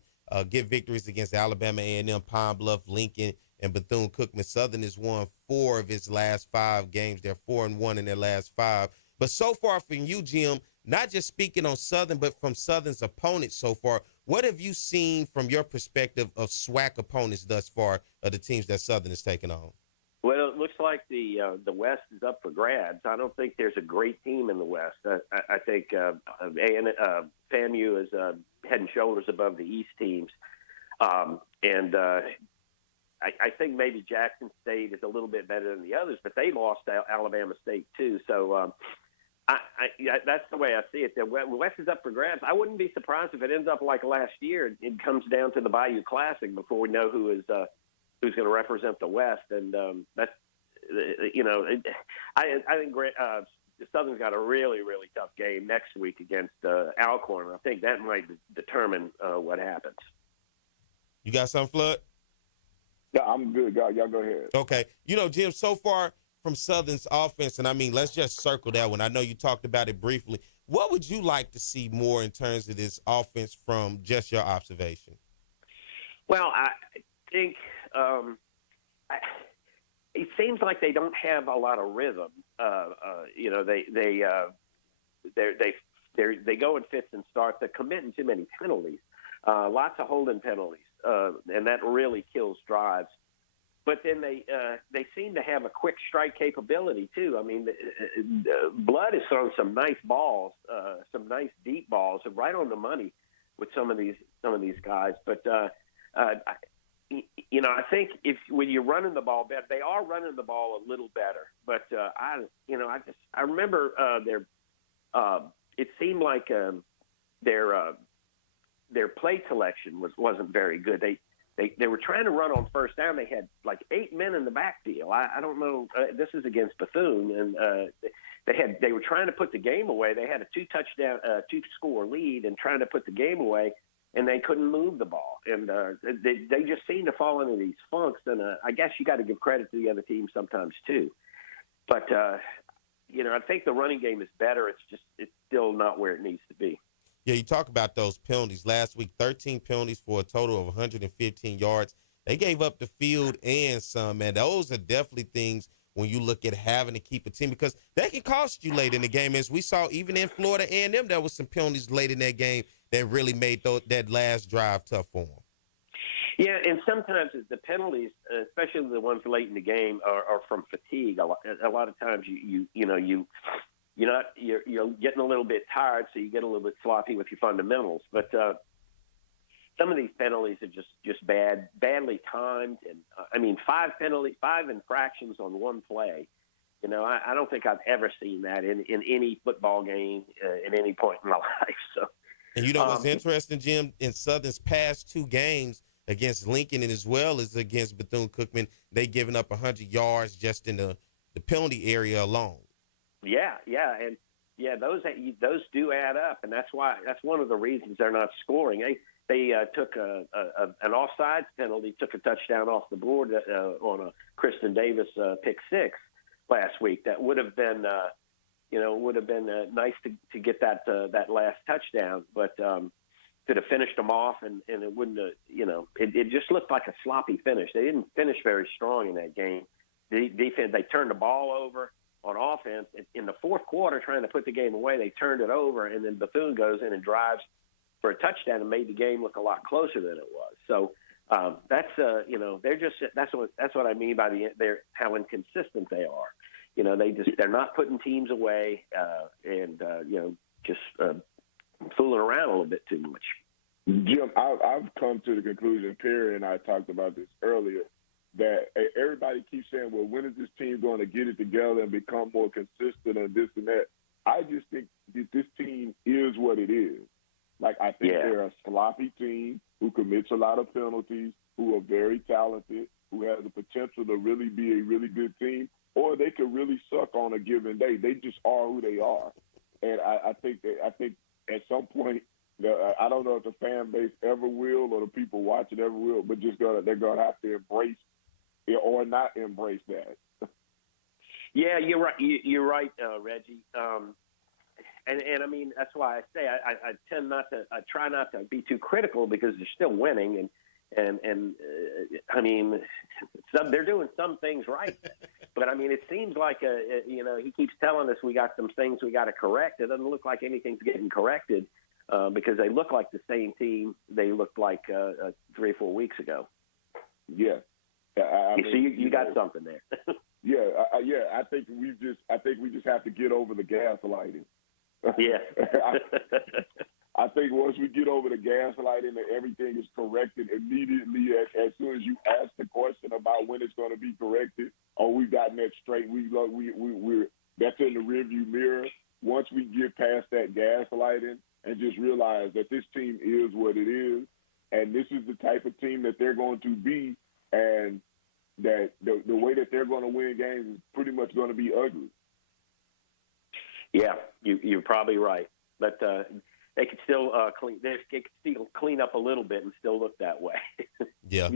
get victories against Alabama A&M, Pine Bluff, Lincoln, and Bethune-Cookman. Southern has won 4 of its last 5 games. They're 4-1 in their last 5. But so far from you, Jim, not just speaking on Southern, but from Southern's opponents so far, what have you seen from your perspective of SWAC opponents thus far, of the teams that Southern has taken on? Well, it looks like the West is up for grabs. I don't think there's a great team in the West. I think FAMU is head and shoulders above the East teams. I think maybe Jackson State is a little bit better than the others, but they lost to Alabama State too. So that's the way I see it. The West is up for grabs. I wouldn't be surprised if it ends up like last year. It comes down to the Bayou Classic before we know who's going to represent the West. And that's, I think Southern's got a really, really tough game next week against Alcorn. I think that might determine what happens. You got something, Flood? Yeah, I'm good. Y'all go ahead. Okay. Jim, so far from Southern's offense, and I mean, let's just circle that one. I know you talked about it briefly. What would you like to see more in terms of this offense from just your observation? Well, I think it seems like they don't have a lot of rhythm. They go in fits and starts. They're committing too many penalties, lots of holding penalties, and that really kills drives. But then they seem to have a quick strike capability too. I mean, Blood has thrown some nice balls, some nice deep balls, right on the money with some of these guys. But I think when you're running the ball better, they are running the ball a little better. But I remember it seemed like their play selection wasn't very good. they were trying to run on first down. They had like 8 men in the backfield. I don't know. This is against Bethune, and they were trying to put the game away. They had a 2-score lead, and trying to put the game away, and they couldn't move the ball. And they just seem to fall into these funks. And I guess you got to give credit to the other team sometimes too. But I think the running game is better. It's still not where it needs to be. Yeah, you talk about those penalties. Last week, 13 penalties for a total of 115 yards. They gave up the field and some, man. Those are definitely things when you look at having to keep a team, because that can cost you late in the game. As we saw, even in Florida A&M, there was some penalties late in that game that really made that last drive tough for them. Yeah, and sometimes the penalties, especially the ones late in the game, are from fatigue. A lot of times you're getting a little bit tired, so you get a little bit sloppy with your fundamentals. But some of these penalties are just badly timed, and 5 infractions on one play. I don't think I've ever seen that in any football game at any point in my life. So, and what's interesting, Jim, in Southern's past 2 games against Lincoln and as well as against Bethune-Cookman, they given up 100 yards just in the penalty area alone. Yeah, and those do add up, and that's one of the reasons they're not scoring. They took an offsides penalty, took a touchdown off the board on a Kristen Davis pick 6 last week. That would have been nice to get that last touchdown, but could have finished them off, and it wouldn't have, it just looked like a sloppy finish. They didn't finish very strong in that game. The defense, they turned the ball over on offense in the fourth quarter, trying to put the game away. They turned it over, and then Bethune goes in and drives for a touchdown and made the game look a lot closer than it was. So that's what I mean by how inconsistent they are. They're not putting teams away, and fooling around a little bit too much. Jim, I've come to the conclusion, Perry and I talked about this earlier, that everybody keeps saying, well, when is this team going to get it together and become more consistent and this and that? I just think that this team is what it is. Like, I think they're a sloppy team who commits a lot of penalties, who are very talented, who have the potential to really be a really good team, or they could really suck on a given day. They just are who they are. And I think at some point, I don't know if the fan base ever will or the people watching ever will, but they're going to have to embrace it or not embrace that. Yeah, you're right. You're right, Reggie. And I mean, that's why I say I try not to be too critical, because they're still winning, and I mean, they're doing some things right. But I mean, it seems like he keeps telling us we got some things we got to correct. It doesn't look like anything's getting corrected, because they look like the same team they looked like 3 or 4 weeks ago. Yeah, you got something there. I think we just have to get over the gaslighting. Yeah. I think once we get over the gaslighting and everything is corrected immediately, as soon as you ask the question about when it's going to be corrected, we've gotten that straight. We're that's in the rearview mirror. Once we get past that gaslighting and just realize that this team is what it is, and this is the type of team that they're going to be, and that the way that they're going to win games is pretty much going to be ugly. Yeah, you're probably right, but they could still clean up a little bit and still look that way. Yeah,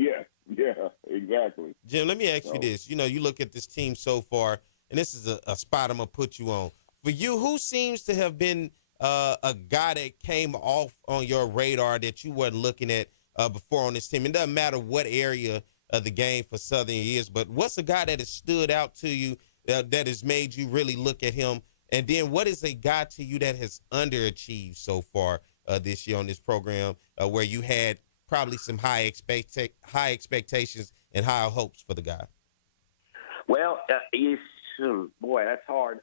exactly. Jim, let me ask you this. You look at this team so far, and this is a spot I'm gonna put you on. For you, who seems to have been a guy that came off on your radar that you weren't looking at before on this team? It doesn't matter what area of the game for Southern is, but what's a guy that has stood out to you that has made you really look at him? And then what is a guy to you that has underachieved so far this year on this program, where you had probably some high expectations and high hopes for the guy? Well, boy, that's hard.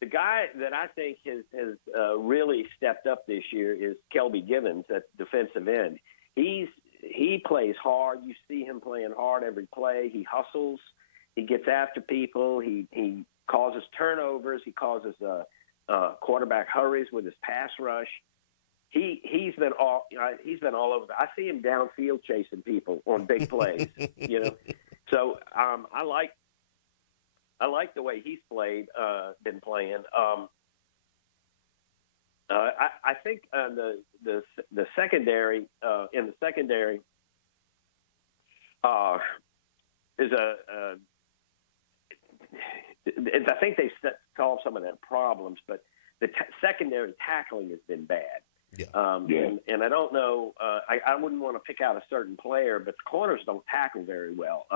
The guy that I think has really stepped up this year is Kelby Givens at defensive end. He plays hard. You see him playing hard every play. He hustles. He gets after people. He causes turnovers. He causes quarterback hurries with his pass rush. he's been all over. I see him downfield chasing people on big plays. So I like the way he's been playing. I think the secondary in the secondary is I think they solved some of their problems, but the secondary tackling has been bad. Yeah. And I don't know. I wouldn't want to pick out a certain player, but the corners don't tackle very well.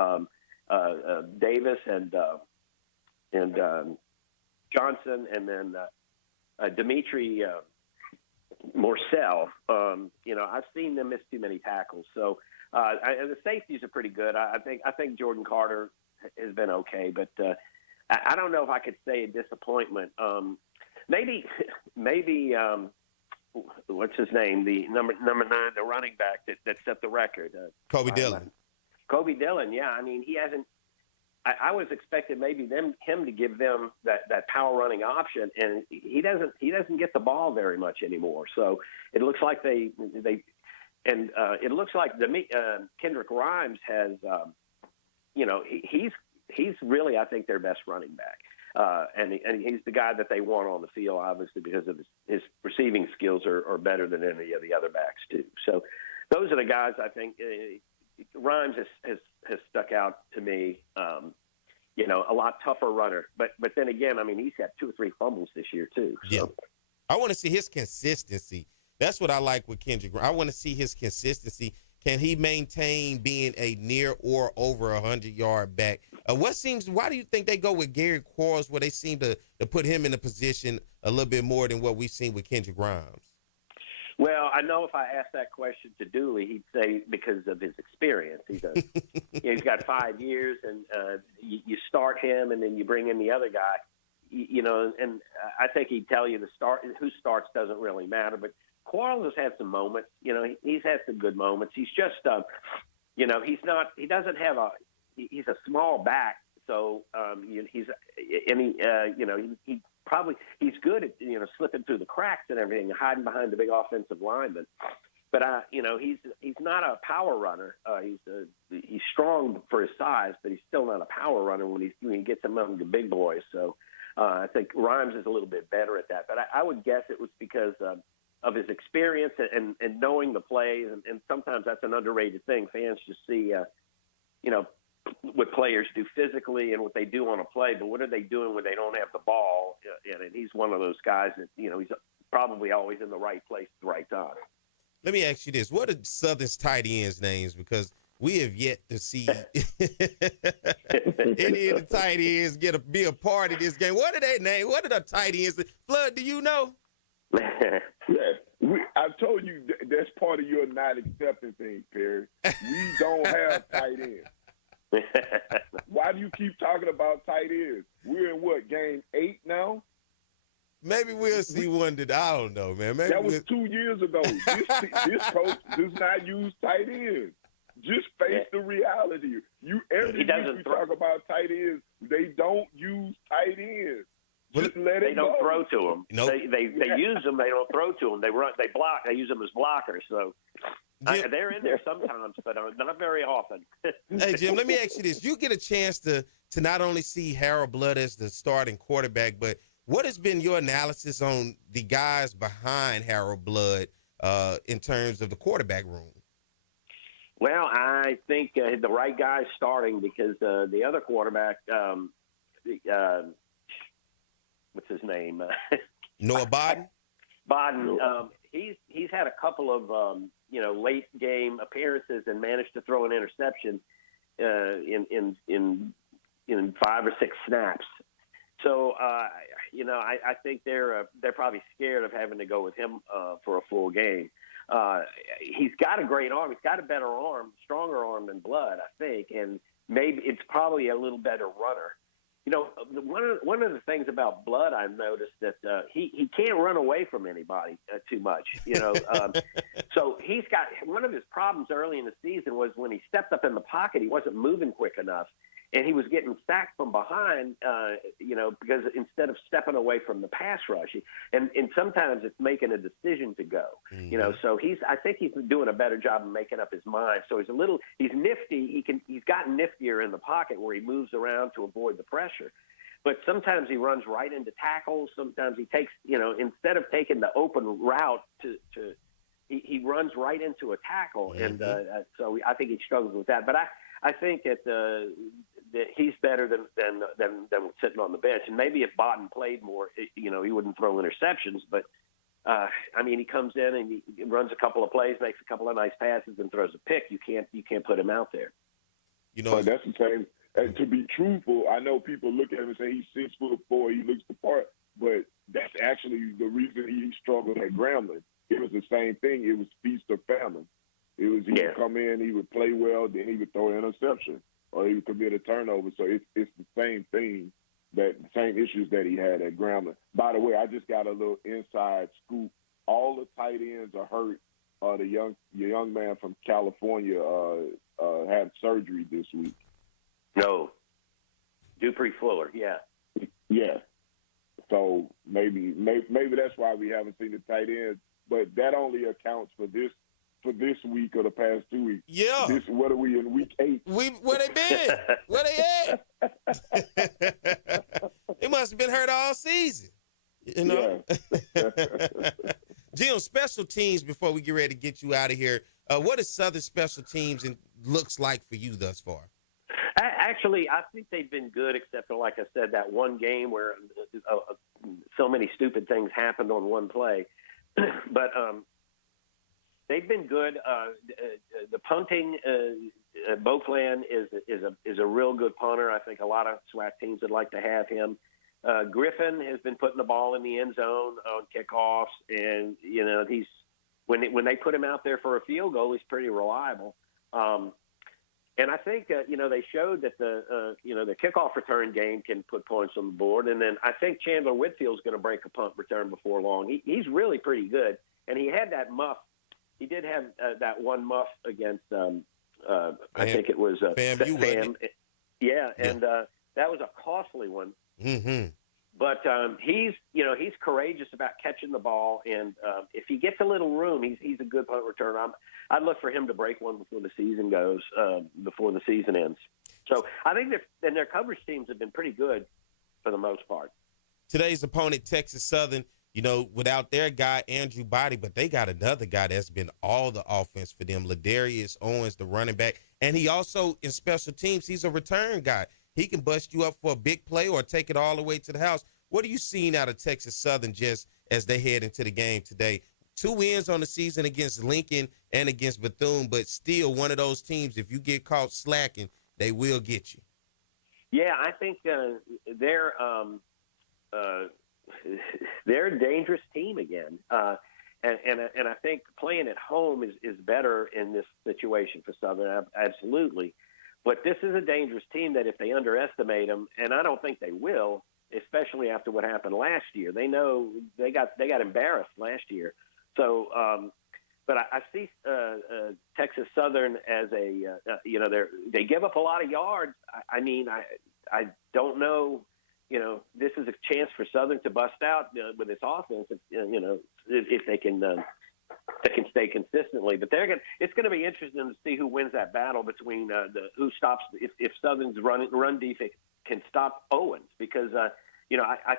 Davis and Johnson, and then Dimitri Morcell. I've seen them miss too many tackles. So the safeties are pretty good. I think Jordan Carter has been okay, but I don't know if I could say a disappointment. Maybe. What's his name? The number 9, the running back that set the record. Kobe Dillon. Kobe Dillon. Yeah, I mean, he hasn't. I was expecting maybe him to give them that power running option, and he doesn't get the ball very much anymore. So it looks like it looks like Kendrick Grimes has, he's really, I think, their best running back. And he's the guy that they want on the field, obviously, because of his receiving skills are better than any of the other backs too. So those are the guys I think. Rhymes has stuck out to me. A lot tougher runner, but then again, I mean, he's had 2 or 3 fumbles this year too. So. Yeah, I want to see his consistency. That's what I like with Kendrick. I want to see his consistency. Can he maintain being a near or over 100-yard back? Why do you think they go with Gary Quarles, where they seem to put him in a position a little bit more than what we've seen with Kendrick Grimes? Well, I know if I asked that question to Dooley, he'd say because of his experience. He's got 5 years, and you start him, and then you bring in the other guy. And I think he'd tell you who starts doesn't really matter, but Quarles has had some moments. He's had some good moments. He's just, he's a small back, so he's good at slipping through the cracks and everything, hiding behind the big offensive lineman. But he's not a power runner. He's strong for his size, but he's still not a power runner when he gets among the big boys. So I think Rhymes is a little bit better at that. But I would guess it was because of his experience and knowing the plays, and sometimes that's an underrated thing. Fans just see, what players do physically and what they do on a play, but what are they doing when they don't have the ball? And he's one of those guys that, he's probably always in the right place at the right time. Let me ask you this. What are Southern's tight ends' names? Because we have yet to see any of the tight ends be a part of this game. What are their names? What are the tight ends? Flood, do you know? I told you that's part of your not accepting thing, Perry. We don't have tight ends. Why do you keep talking about tight ends? We're in game 8 now? Maybe we'll see one that I don't know, man. Maybe that was 2 years ago. This coach does not use tight ends. Just face the reality. Every week we talk about tight ends. They don't use tight ends. Just let it go. They don't throw to them. Nope. They use them. They don't throw to them. They run. They block. They use them as blockers. So they're in there sometimes, but not very often. Hey, Jim, let me ask you this. You get a chance to not only see Harold Blood as the starting quarterback, but what has been your analysis on the guys behind Harold Blood in terms of the quarterback room? Well, I think the right guy's starting because the other quarterback, what's his name? Noah Bodden? Bodden. He's had a couple of late game appearances and managed to throw an interception in 5 or 6 snaps. So I think they're probably scared of having to go with him for a full game. He's got a great arm. He's got a better arm, stronger arm than Blood, I think, and maybe it's probably a little better runner. One of the things about Blood I've noticed that he can't run away from anybody too much. So he's got one of his problems early in the season was when he stepped up in the pocket, he wasn't moving quick enough, and he was getting sacked from behind, because instead of stepping away from the pass rush, and sometimes it's making a decision to go, so I think he's doing a better job of making up his mind. So he's nifty. He's gotten niftier in the pocket where he moves around to avoid the pressure. But sometimes he runs right into tackles. Sometimes he takes, instead of taking the open route he runs right into a tackle. And so I think he struggles with that. But I think that he's better than sitting on the bench. And maybe if Bodden played more, he wouldn't throw interceptions. But, he comes in and he runs a couple of plays, makes a couple of nice passes, and throws a pick. You can't put him out there. But that's the same. And to be truthful, I know people look at him and say he's 6'4", he looks the part, but that's actually the reason he struggled at Grambling. It was the same thing. It was feast or famine. It was he would come in, he would play well, then he would throw an interception or he would commit a turnover. So it's the same thing, the same issues that he had at Grambling. By the way, I just got a little inside scoop. All the tight ends are hurt. The young man from California had surgery this week. No. Dupree Fuller, yeah. Yeah. So maybe that's why we haven't seen the tight ends. But that only accounts for this week or the past 2 weeks. Yeah. What are we in week 8? Where they been? Where they at? They must have been hurt all season. Yeah. Jim, special teams, before we get ready to get you out of here, what is Southern special teams and looks like for you thus far? Actually, I think they've been good, except for, like I said, that one game where so many stupid things happened on one play. But they've been good. The punting, Beauclan is a real good punter. I think a lot of SWAC teams would like to have him. Griffin has been putting the ball in the end zone on kickoffs, and he's when they put him out there for a field goal, he's pretty reliable. And I think they showed that the kickoff return game can put points on the board, and then I think Chandler Whitfield's going to break a punt return before long. He's really pretty good, and he had that muff. He did have that one muff against I think it was Sam. Yeah, and that was a costly one. Mm-hmm. But he's courageous about catching the ball, and if he gets a little room, he's a good punt returner. I'd look for him to break one before the season before the season ends. So I think their coverage teams have been pretty good for the most part. Today's opponent, Texas Southern, without their guy, Andrew Body, but they got another guy that's been all the offense for them, Ladarius Owens, the running back. And he also, in special teams, he's a return guy. He can bust you up for a big play or take it all the way to the house. What are you seeing out of Texas Southern just as they head into the game today? 2 wins on the season against Lincoln and against Bethune, but still one of those teams, if you get caught slacking, they will get you. Yeah, I think they're a dangerous team again. And I think playing at home is better in this situation for Southern, absolutely. But this is a dangerous team that if they underestimate them, and I don't think they will, especially after what happened last year. They know they got embarrassed last year. So, but I see Texas Southern as they give up a lot of yards. I don't know. This is a chance for Southern to bust out with its offense. If they can. That can stay consistently, but it's going to be interesting to see who wins that battle between who stops if Southern's run defense can stop Owens, because I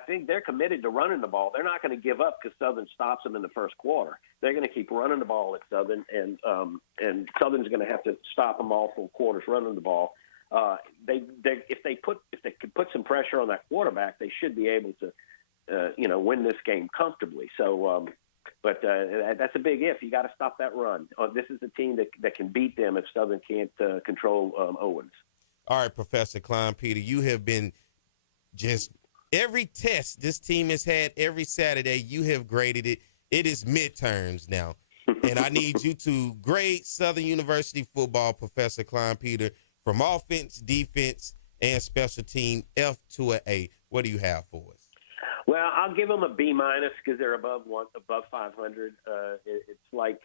think they're committed to running the ball. They're not going to give up because Southern stops them in the first quarter. They're going to keep running the ball at Southern, and Southern's going to have to stop them all 4 quarters running the ball. If they could put some pressure on that quarterback, they should be able to win this game comfortably. So. But that's a big if. You got to stop that run. This is a team that can beat them if Southern can't control Owens. All right, Professor Klein-Peter, you have been just every test this team has had every Saturday, you have graded it. It is midterms now. And I need you to grade Southern University football, Professor Klein-Peter, from offense, defense, and special team, F to an A. What do you have for us? Well, I'll give them a B- because they're above 500. It's like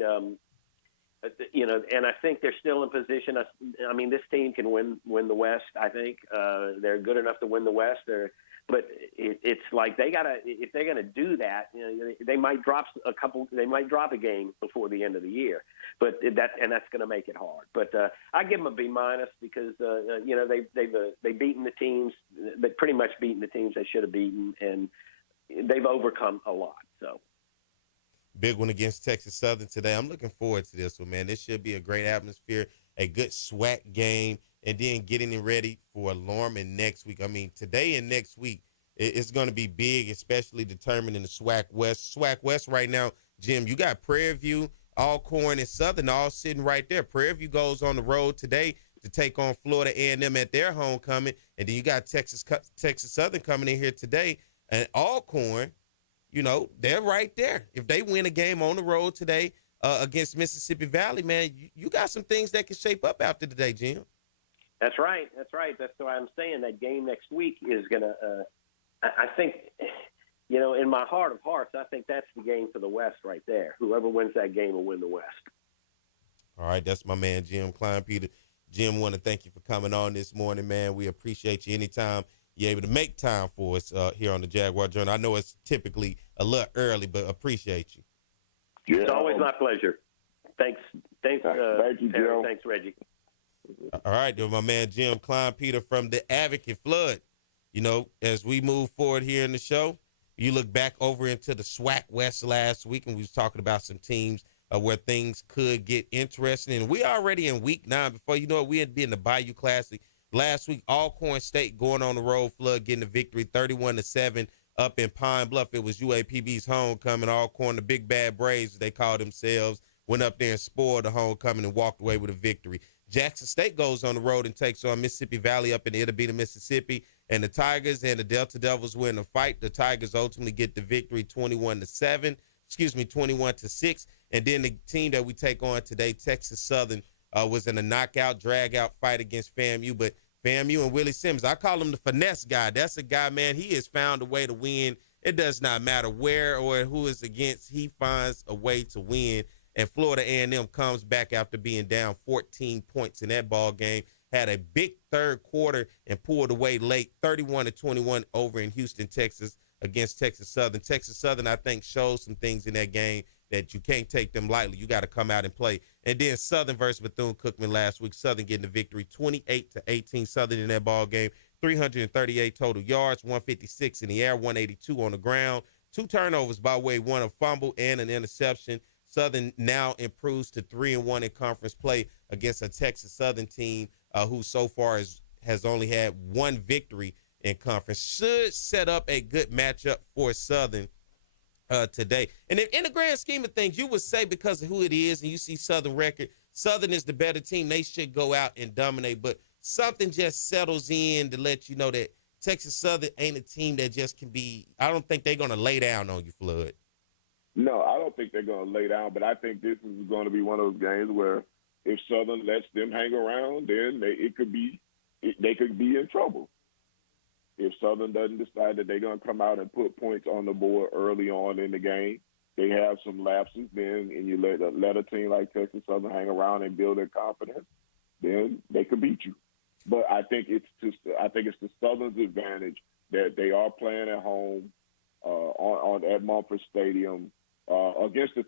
and I think they're still in position. I mean, this team can win the West. I think they're good enough to win the West. But it's like if they're gonna do that, they might drop a game before the end of the year. But that's gonna make it hard. But I give them a B- because they've beaten the teams. They pretty much beaten the teams they should have beaten, and they've overcome a lot. So. Big one against Texas Southern today. I'm looking forward to this one, man. This should be a great atmosphere, a good SWAC game, and then getting ready for Lorman next week. I mean, today and next week, it's going to be big, especially determining the SWAC West. SWAC West right now, Jim, you got Prairie View, Alcorn, and Southern all sitting right there. Prairie View goes on the road today to take on Florida A&M at their homecoming, and then you got Texas Southern coming in here today, and Alcorn, they're right there. If they win a game on the road today against Mississippi Valley, man, you got some things that can shape up after today, Jim. That's right. That's why I'm saying that game next week is going to I think, in my heart of hearts, I think that's the game for the West right there. Whoever wins that game will win the West. All right, that's my man, Jim Klein-Peter. Jim, want to thank you for coming on this morning, man. We appreciate you anytime you're able to make time for us here on the Jaguar Journal. I know it's typically a little early, but appreciate you. Yeah. It's always my pleasure. Thanks, thank you, Joe. Thanks, Reggie. All right, my man Jim Klein-Peter from the Advocate Flood. As we move forward here in the show, you look back over into the SWAC West last week, and we was talking about some teams where things could get interesting. And we already in week 9. Before you know it, we had been in the Bayou Classic. Last week, Alcorn State going on the road, Flood getting the victory 31-7 up in Pine Bluff. It was UAPB's homecoming. Alcorn, the Big Bad Braves, they called themselves, went up there and spoiled the homecoming and walked away with a victory. Jackson State goes on the road and takes on Mississippi Valley up in Itabena, Mississippi. And the Tigers and the Delta Devils win the fight. The Tigers ultimately get the victory 21-6. And then the team that we take on today, Texas Southern, was in a knockout, drag-out fight against FAMU. But FAMU and Willie Simmons, I call him the finesse guy. That's a guy, man, he has found a way to win. It does not matter where or who is against. He finds a way to win. And Florida A&M comes back after being down 14 points in that ball game. Had a big third quarter and pulled away late, 31-21 over in Houston, Texas, against Texas Southern. Texas Southern, I think, showed some things in that game that you can't take them lightly. You got to come out and play. And then Southern versus Bethune-Cookman last week. Southern getting the victory, 28-18. Southern in that ball game, 338 total yards, 156 in the air, 182 on the ground. 2 turnovers by way, 1 a fumble and an interception. Southern now improves to 3-1 in conference play against a Texas Southern team who so far has only had 1 victory in conference. Should set up a good matchup for Southern today. And in the grand scheme of things, you would say because of who it is and you see Southern record, Southern is the better team. They should go out and dominate. But something just settles in to let you know that Texas Southern ain't a team that just can be – I don't think they're going to lay down on you, Flood. No, I don't think they're going to lay down, but I think this is going to be one of those games where if Southern lets them hang around, then they could be in trouble. If Southern doesn't decide that they're going to come out and put points on the board early on in the game, they have some lapses then, and you let a team like Texas Southern hang around and build their confidence, then they could beat you. But I think it's the Southern's advantage that they are playing at home at Mumford Stadium. Against a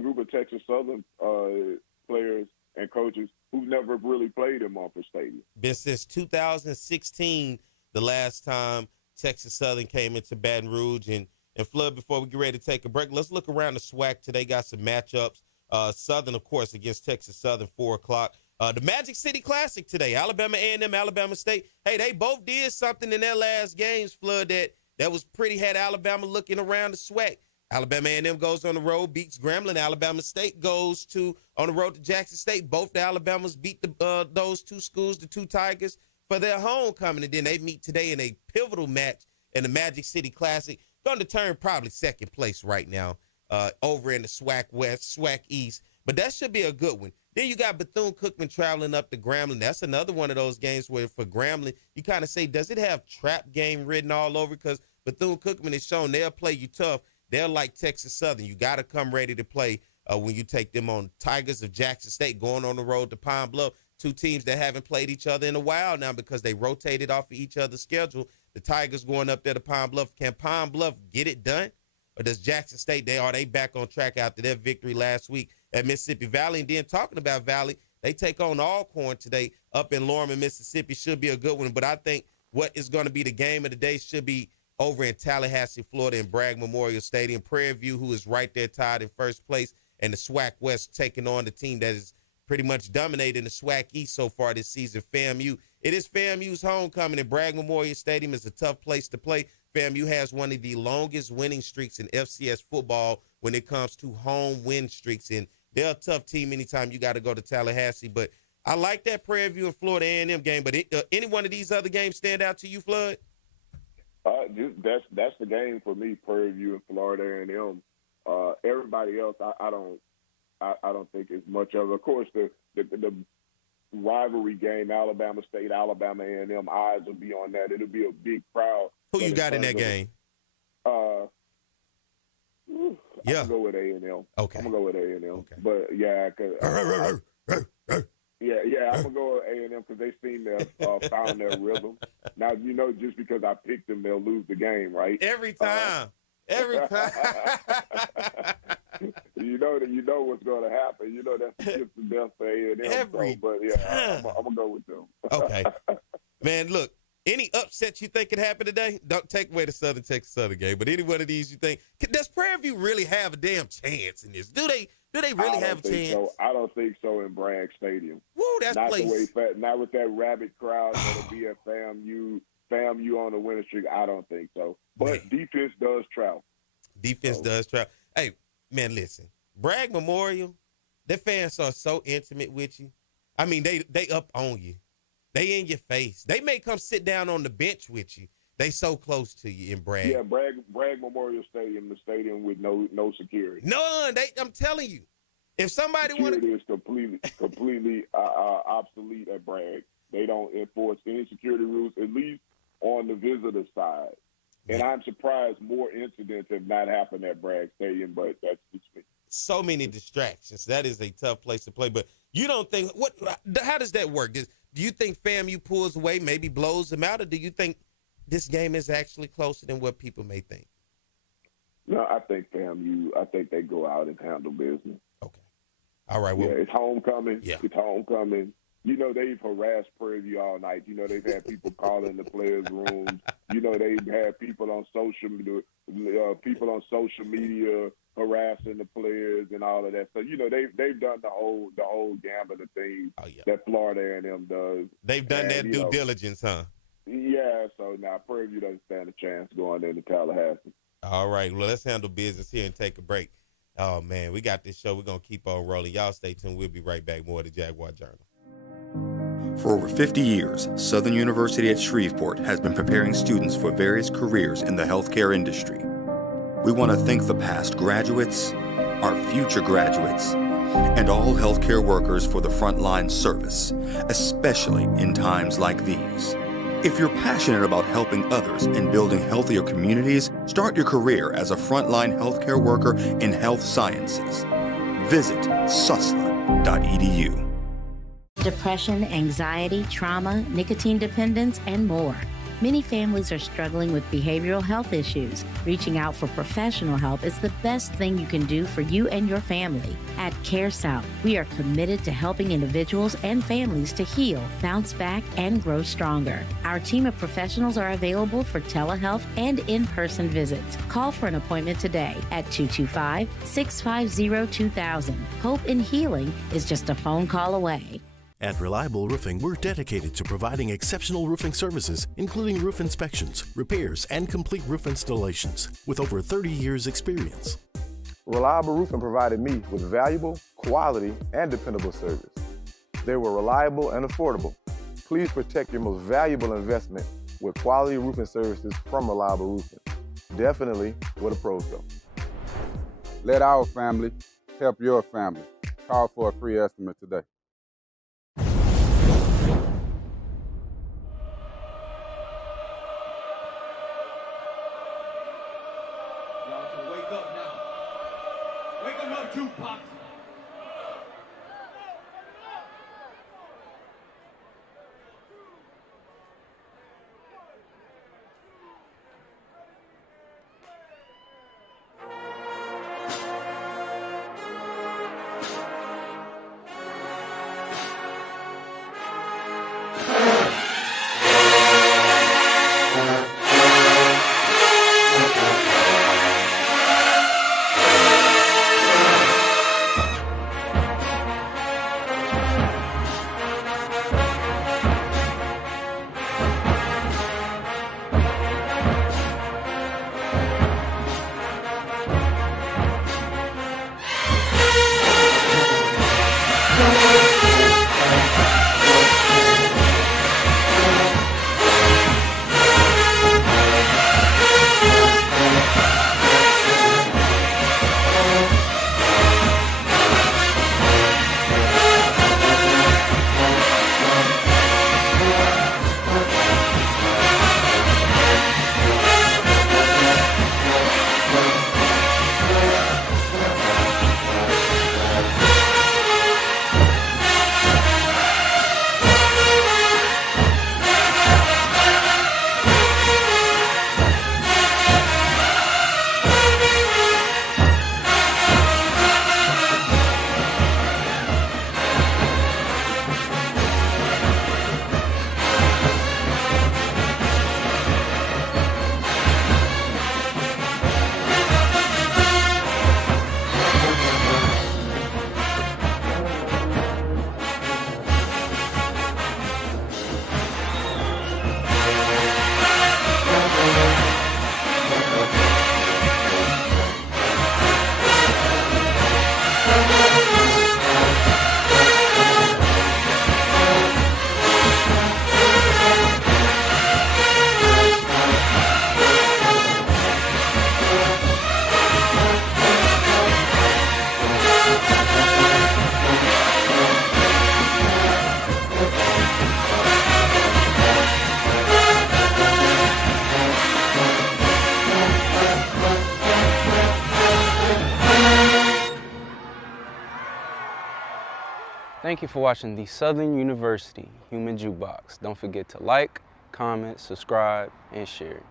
group of Texas Southern players and coaches who've never really played in Mumford Stadium. Been since 2016, the last time Texas Southern came into Baton Rouge. And Flood, before we get ready to take a break, let's look around the SWAC today. Got some matchups. Southern, of course, against Texas Southern, 4 o'clock. The Magic City Classic today, Alabama A&M, Alabama State. Hey, they both did something in their last games, Flood, that was pretty, had Alabama looking around the SWAC. Alabama A&M goes on the road, beats Grambling. Alabama State goes on the road to Jackson State. Both the Alabamas beat those 2 schools, the 2 Tigers, for their homecoming. And then they meet today in a pivotal match in the Magic City Classic. Going to turn probably second place right now over in the SWAC West, SWAC East. But that should be a good one. Then you got Bethune-Cookman traveling up to Grambling. That's another one of those games where for Grambling, you kind of say, does it have trap game written all over? Because Bethune-Cookman has shown they'll play you tough. They're like Texas Southern. You got to come ready to play when you take them on. Tigers of Jackson State going on the road to Pine Bluff, two teams that haven't played each other in a while now because they rotated off of each other's schedule. The Tigers going up there to Pine Bluff. Can Pine Bluff get it done? Or does Jackson State, are they back on track after their victory last week at Mississippi Valley? And then talking about Valley, they take on Alcorn today up in Lorman, Mississippi. Should be a good one. But I think what is going to be the game of the day should be over in Tallahassee, Florida, in Bragg Memorial Stadium. Prairie View, who is right there tied in first place, and the SWAC West taking on the team that is pretty much dominating the SWAC East so far this season, FAMU. It is FAMU's homecoming, and Bragg Memorial Stadium is a tough place to play. FAMU has one of the longest winning streaks in FCS football when it comes to home win streaks, and they're a tough team anytime you got to go to Tallahassee. But I like that Prairie View and Florida A&M game. But any one of these other games stand out to you, Flood? That's the game for me, Prairie View and Florida A&M. Everybody else, I don't think it's much of. Of course, the rivalry game, Alabama State, Alabama A&M, eyes will be on that. It'll be a big crowd. Who you got in that game? I'm gonna go with A&M. Okay. I'm gonna go with A&M. Okay. But yeah, I'm gonna go with A&M because they seem to have found their rhythm. Now just because I picked them, they'll lose the game, right? Every time. Every time. you know what's going to happen. That's just the death for A&M. But yeah, I'm gonna go with them. Okay, man. Look, any upsets you think could happen today? Don't take away the Southern Texas Southern game, but any one of these you think does Prairie View really have a damn chance in this? Do they really have a chance? So. I don't think so in Bragg Stadium. Woo, that's not place. Not with that rabid crowd that'll be at FAMU on the winning streak. I don't think so. But defense does travel. Does travel. Hey, man, listen. Bragg Memorial, their fans are so intimate with you. I mean, they up on you. They in your face. They may come sit down on the bench with you. They so close to you in Bragg. Yeah, Bragg Memorial Stadium, the stadium with no security. None. I'm telling you. If somebody security is completely obsolete at Bragg. They don't enforce any security rules, at least on the visitor side. And I'm surprised more incidents have not happened at Bragg Stadium, but that's just me. So many distractions. That is a tough place to play. But you don't think how does that work? Do you think FAMU pulls away, maybe blows them out, or do you think this game is actually closer than what people may think? No, I think FAMU. I think they go out and handle business. Okay. All right. Well, yeah, it's homecoming. Yeah. It's homecoming. They've harassed Prairie View all night. They've had people calling the players' rooms. They've had people on social media harassing the players and all of that. So they've done the whole gambit of things that Florida A&M does. They've done their due diligence, huh? Yeah. So now Prairie View doesn't stand a chance going into Tallahassee. All right. Well, let's handle business here and take a break. Oh man, we got this show. We're gonna keep on rolling. Y'all stay tuned. We'll be right back. More of the Jaguar Journal. For over 50 years, Southern University at Shreveport has been preparing students for various careers in the healthcare industry. We want to thank the past graduates, our future graduates, and all healthcare workers for the frontline service, especially in times like these. If you're passionate about helping others and building healthier communities, start your career as a frontline healthcare worker in health sciences. Visit susla.edu. Depression, anxiety, trauma, nicotine dependence, and more. Many families are struggling with behavioral health issues. Reaching out for professional help is the best thing you can do for you and your family. At CareSouth, we are committed to helping individuals and families to heal, bounce back, and grow stronger. Our team of professionals are available for telehealth and in-person visits. Call for an appointment today at 225-650-2000. Hope in healing is just a phone call away. At Reliable Roofing, we're dedicated to providing exceptional roofing services, including roof inspections, repairs, and complete roof installations, with over 30 years' experience. Reliable Roofing provided me with valuable, quality, and dependable service. They were reliable and affordable. Please protect your most valuable investment with quality roofing services from Reliable Roofing. Definitely where the pros go. Let our family help your family. Call for a free estimate today. Tupac. Thank you for watching the Southern University Human Jukebox. Don't forget to like, comment, subscribe, and share.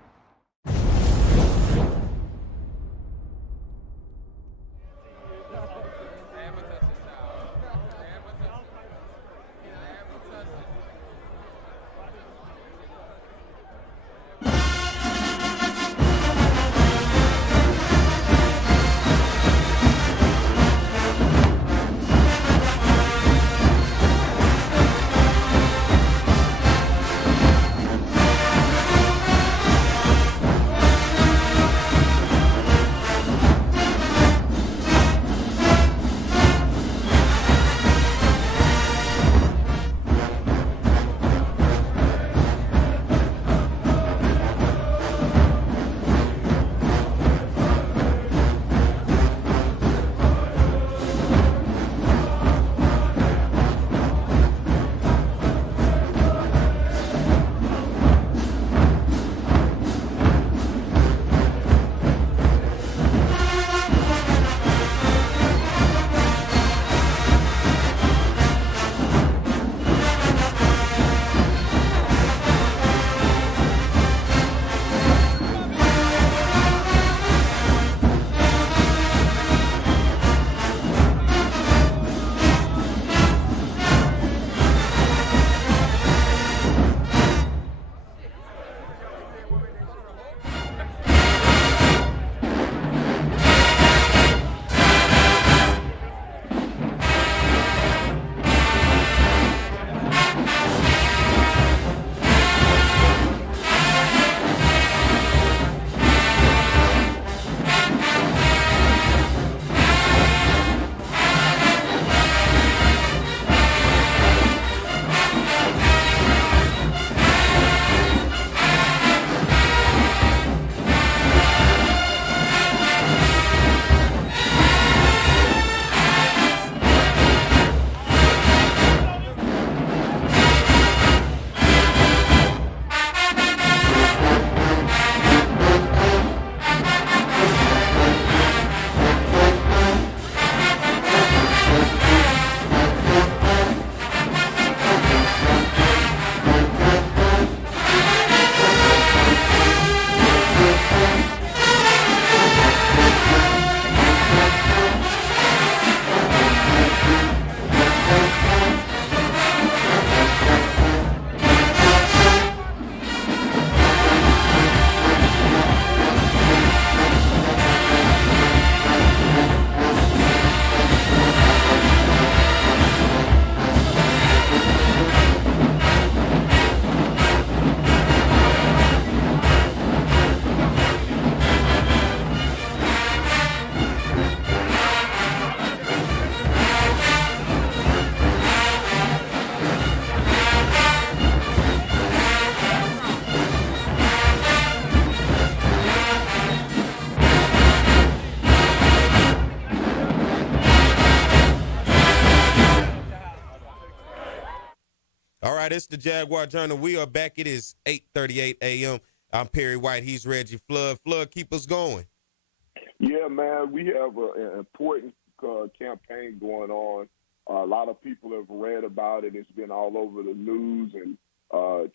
All right, it's the Jaguar Journal. We are back. It is 8:38 a.m. I'm Perry White. He's Reggie Flood. Flood, keep us going. Yeah, man, we have an important campaign going on. A lot of people have read about it. It's been all over the news and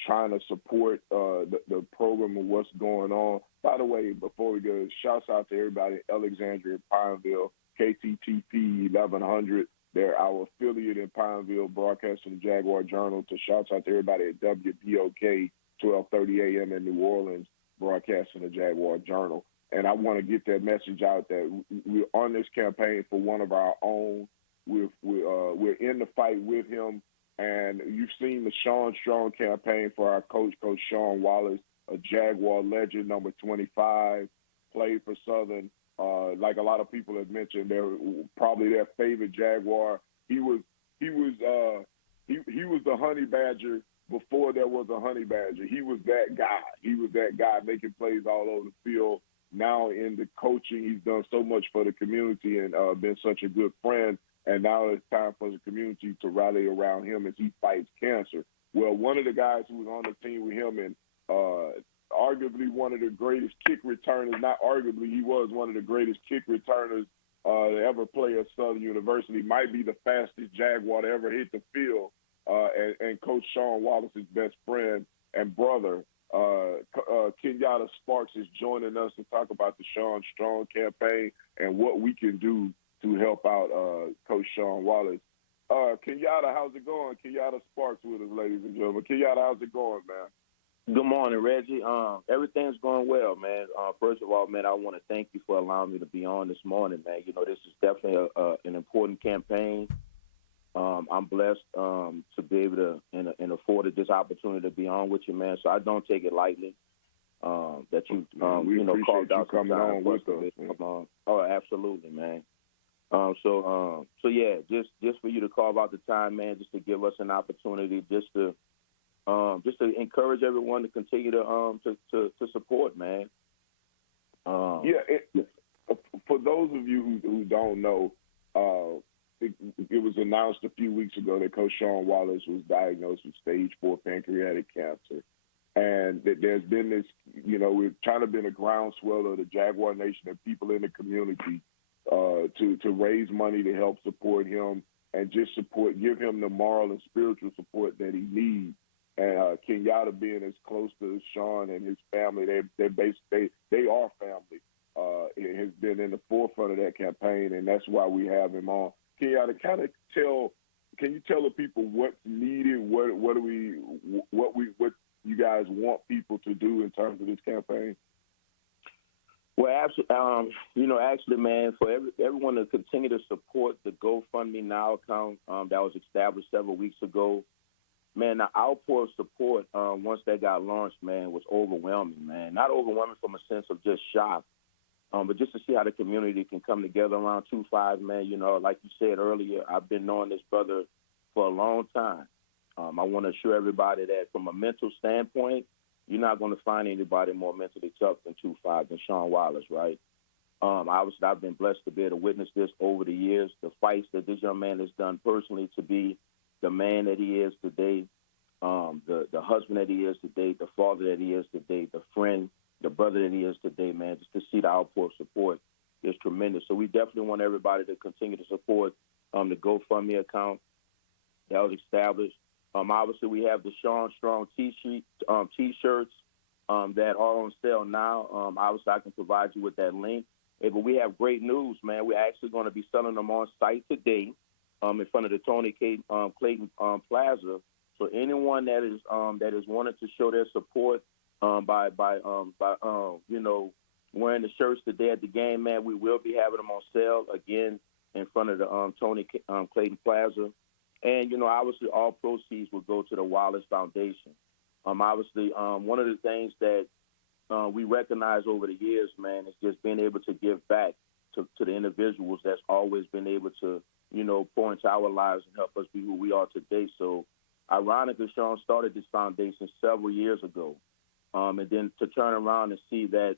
trying to support the program and what's going on. By the way, before we go, shouts out to everybody in Alexandria, Pineville, KTTP 1100. They're our affiliate in Pineville, broadcasting the Jaguar Journal. To shouts out to everybody at WBOK 1230 a.m. in New Orleans, broadcasting the Jaguar Journal. And I want to get that message out that we're on this campaign for one of our own. We're in the fight with him. And you've seen the Sean Strong campaign for our coach, Coach Sean Wallace, a Jaguar legend, number 25, played for Southern. Like a lot of people have mentioned, they're probably their favorite Jaguar. He was the honey badger before there was a honey badger. He was that guy. He was that guy making plays all over the field. Now in the coaching, he's done so much for the community and been such a good friend. And now it's time for the community to rally around him as he fights cancer. Well, one of the guys who was on the team with him and arguably one of the greatest kick returners, not arguably, he was one of the greatest kick returners to ever play at Southern University. Might be the fastest Jaguar to ever hit the field. And Coach Sean Wallace's best friend and brother, Kenyatta Sparks, is joining us to talk about the Sean Strong campaign and what we can do to help out Coach Sean Wallace. Kenyatta, how's it going? Kenyatta Sparks with us, ladies and gentlemen. Kenyatta, how's it going, man? Good morning, Reggie. Everything's going well, man. First of all, man, I want to thank you for allowing me to be on this morning, man. You know, this is definitely an important campaign. I'm blessed to be able to and afforded this opportunity to be on with you, man. So I don't take it lightly that you called out coming on with us. Oh, absolutely, man. So yeah, just for you to carve out the time, man, just to give us an opportunity, just to encourage everyone to continue to support, man. For those of you who don't know, it was announced a few weeks ago that Coach Sean Wallace was diagnosed with stage 4 pancreatic cancer. And there's been this, we're trying to been a groundswell of the Jaguar Nation and people in the community to raise money to help support him and just give him the moral and spiritual support that he needs. And Kenyatta being as close to Sean and his family, they are family. It has been in the forefront of that campaign, and that's why we have him on. Kenyatta, can you tell the people what's needed? What you guys want people to do in terms of this campaign? Well, actually, man, for everyone to continue to support the GoFundMe Now account that was established several weeks ago, man, the outpour of support once that got launched, man, was overwhelming, man. Not overwhelming from a sense of just shock, but just to see how the community can come together around 2-5, man. Like you said earlier, I've been knowing this brother for a long time. I want to assure everybody that from a mental standpoint, you're not going to find anybody more mentally tough than 2-5 than Sean Wallace, right? Obviously, I've been blessed to be able to witness this over the years, the fights that this young man has done personally to be the man that he is today, the husband that he is today, the father that he is today, the friend, the brother that he is today, man. Just to see the outpour of support is tremendous. So we definitely want everybody to continue to support the GoFundMe account that was established. Obviously, we have the Sean Strong T-shirts that are on sale now. Obviously, I can provide you with that link. But we have great news, man. We're actually going to be selling them on site today in front of the Tony Clayton Plaza. So anyone that is wanting to show their support by wearing the shirts today at the game, man, we will be having them on sale again in front of the Tony Clayton Plaza. And, obviously all proceeds will go to the Wallace Foundation. Obviously, one of the things that we recognize over the years, man, is just being able to give back to the individuals that's always been able to, pour into our lives and help us be who we are today. So, ironically, Sean started this foundation several years ago. And then to turn around and see that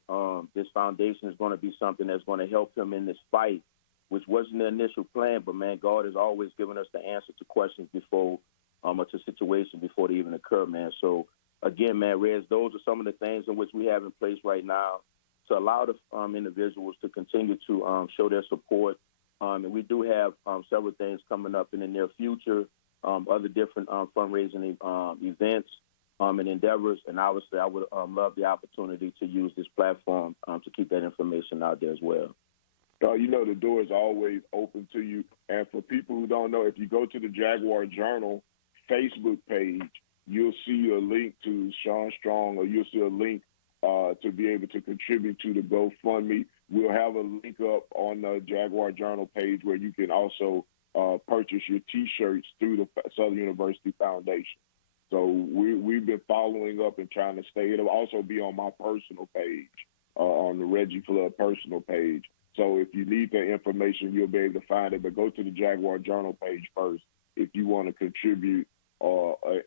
this foundation is going to be something that's going to help him in this fight, which wasn't the initial plan, but, man, God has always given us the answer to questions before, or to situations before they even occur, man. So, again, man, Rez, those are some of the things in which we have in place right now to allow the individuals to continue to show their support. And we do have several things coming up in the near future, other different fundraising events and endeavors. And obviously, I would love the opportunity to use this platform to keep that information out there as well. The door is always open to you. And for people who don't know, if you go to the Jaguar Journal Facebook page, you'll see a link to Sean Strong, or you'll see a link to be able to contribute to the GoFundMe. We'll have a link up on the Jaguar Journal page where you can also purchase your T-shirts through the Southern University Foundation. So we've been following up and trying to stay. It'll also be on my personal page, on the Reggie Flood personal page. So if you need that information, you'll be able to find it. But go to the Jaguar Journal page first if you want to contribute.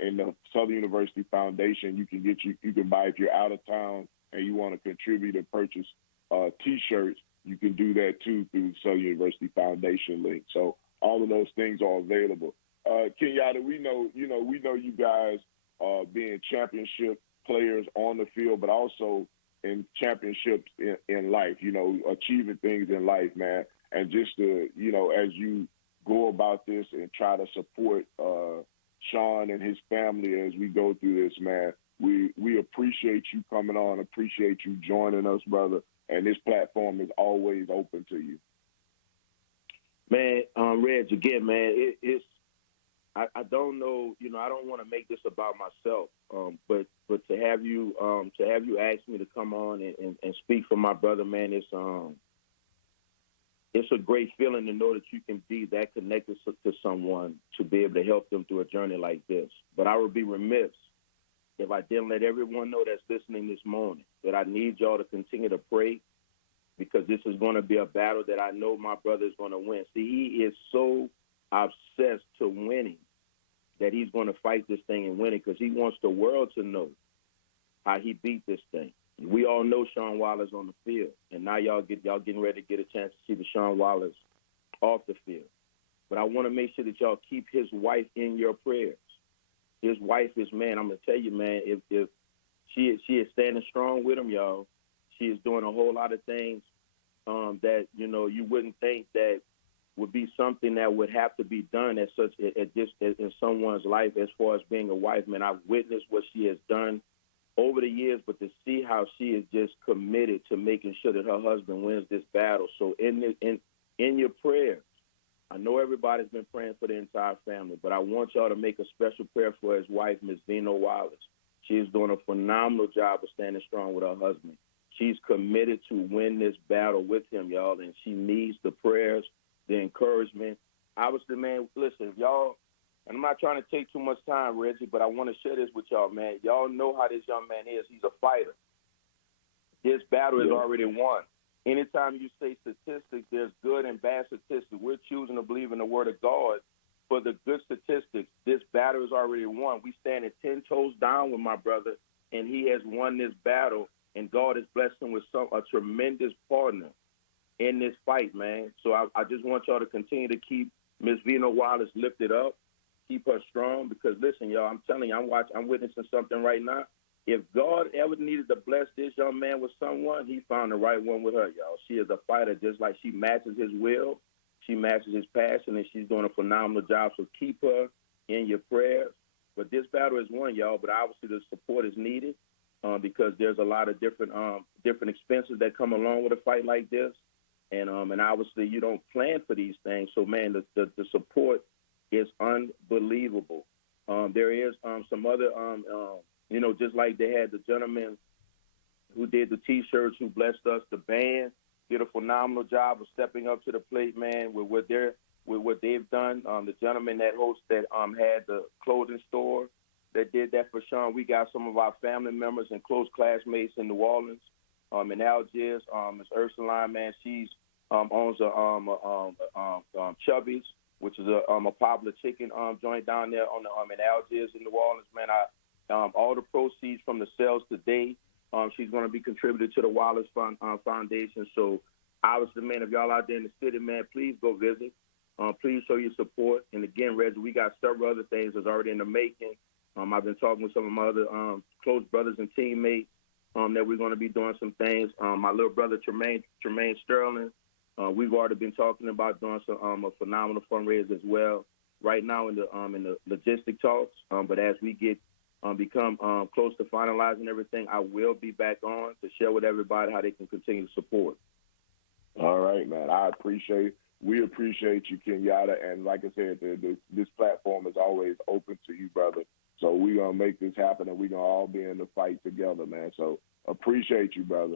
In the Southern University Foundation, you can buy, if you're out of town and you want to contribute and purchase T-shirts, you can do that too through the Southern University Foundation link. So all of those things are available. Kenyatta, we know you guys being championship players on the field, but also in championships in life, you know, achieving things in life, man. And just to, you know, as you go about this and try to support Sean and his family as we go through this, man, we appreciate you coming on, appreciate you joining us, brother. And this platform is always open to you. Man, Reg, again, man, it's I don't know, you know, I don't want to make this about myself, but to have you ask me to come on and speak for my brother, man, it's a great feeling to know that you can be that connected to someone to be able to help them through a journey like this. But I would be remiss if I didn't let everyone know that's listening this morning that I need y'all to continue to pray, because this is going to be a battle that I know my brother is going to win. See, he is so obsessed to winning that he's going to fight this thing and win it, because he wants the world to know how he beat this thing. We all know Sean Wallace on the field, and now y'all getting ready to get a chance to see the Sean Wallace off the field. But I want to make sure that y'all keep his wife in your prayers. His wife is, man, I'm going to tell you, man, if she is standing strong with him, y'all. She is doing a whole lot of things that, you know, you wouldn't think that would be something that would have to be done in someone's life as far as being a wife. Man, I've witnessed what she has done over the years, but to see how she is just committed to making sure that her husband wins this battle. So in your prayers, I know everybody's been praying for the entire family, but I want y'all to make a special prayer for his wife, Ms. Vino Wallace. She is doing a phenomenal job of standing strong with her husband. She's committed to win this battle with him, y'all, and she needs the prayers, the encouragement. Obviously, man, listen, y'all, and I'm not trying to take too much time, Reggie, but I want to share this with y'all, man. Y'all know how this young man is. He's a fighter. This battle is already won. Anytime you say statistics, there's good and bad statistics. We're choosing to believe in the word of God for the good statistics. This battle is already won. We stand at 10 toes down with my brother, and he has won this battle, and God has blessed him with a tremendous partner in this fight, man. So I just want y'all to continue to keep Ms. Vino Wallace lifted up, keep her strong, because, listen, y'all, I'm telling you, I'm witnessing something right now. If God ever needed to bless this young man with someone, he found the right one with her, y'all. She is a fighter, just like she matches his will, she matches his passion, and she's doing a phenomenal job. So keep her in your prayers. But this battle is won, y'all, but obviously the support is needed because there's a lot of different expenses that come along with a fight like this. And obviously you don't plan for these things. So, man, the support is unbelievable. There is some other, you know, just like they had the gentleman who did the T-shirts, who blessed us, the band did a phenomenal job of stepping up to the plate, man, with what they've done. The gentleman that had the clothing store that did that for Sean. We got some of our family members and close classmates in New Orleans, in Algiers. Ms. Ursuline, man, she's owns Chubby's, which is a popular chicken joint down there in Algiers in New Orleans, man. All the proceeds from the sales today, she's going to be contributed to the Wallace Foundation. So, obviously, man, if y'all out there in the city, man, please go visit. Please show your support. And again, Reggie, we got several other things that's already in the making. I've been talking with some of my other close brothers and teammates that we're going to be doing some things. My little brother, Tremaine Sterling, we've already been talking about doing some a phenomenal fundraiser as well. Right now in the logistic talks, but as we become close to finalizing everything, I will be back on to share with everybody how they can continue to support. All right, man. I appreciate it. We appreciate you, Kenyatta. And like I said, this platform is always open to you, brother. So we're going to make this happen, and we're going to all be in the fight together, man. So appreciate you, brother.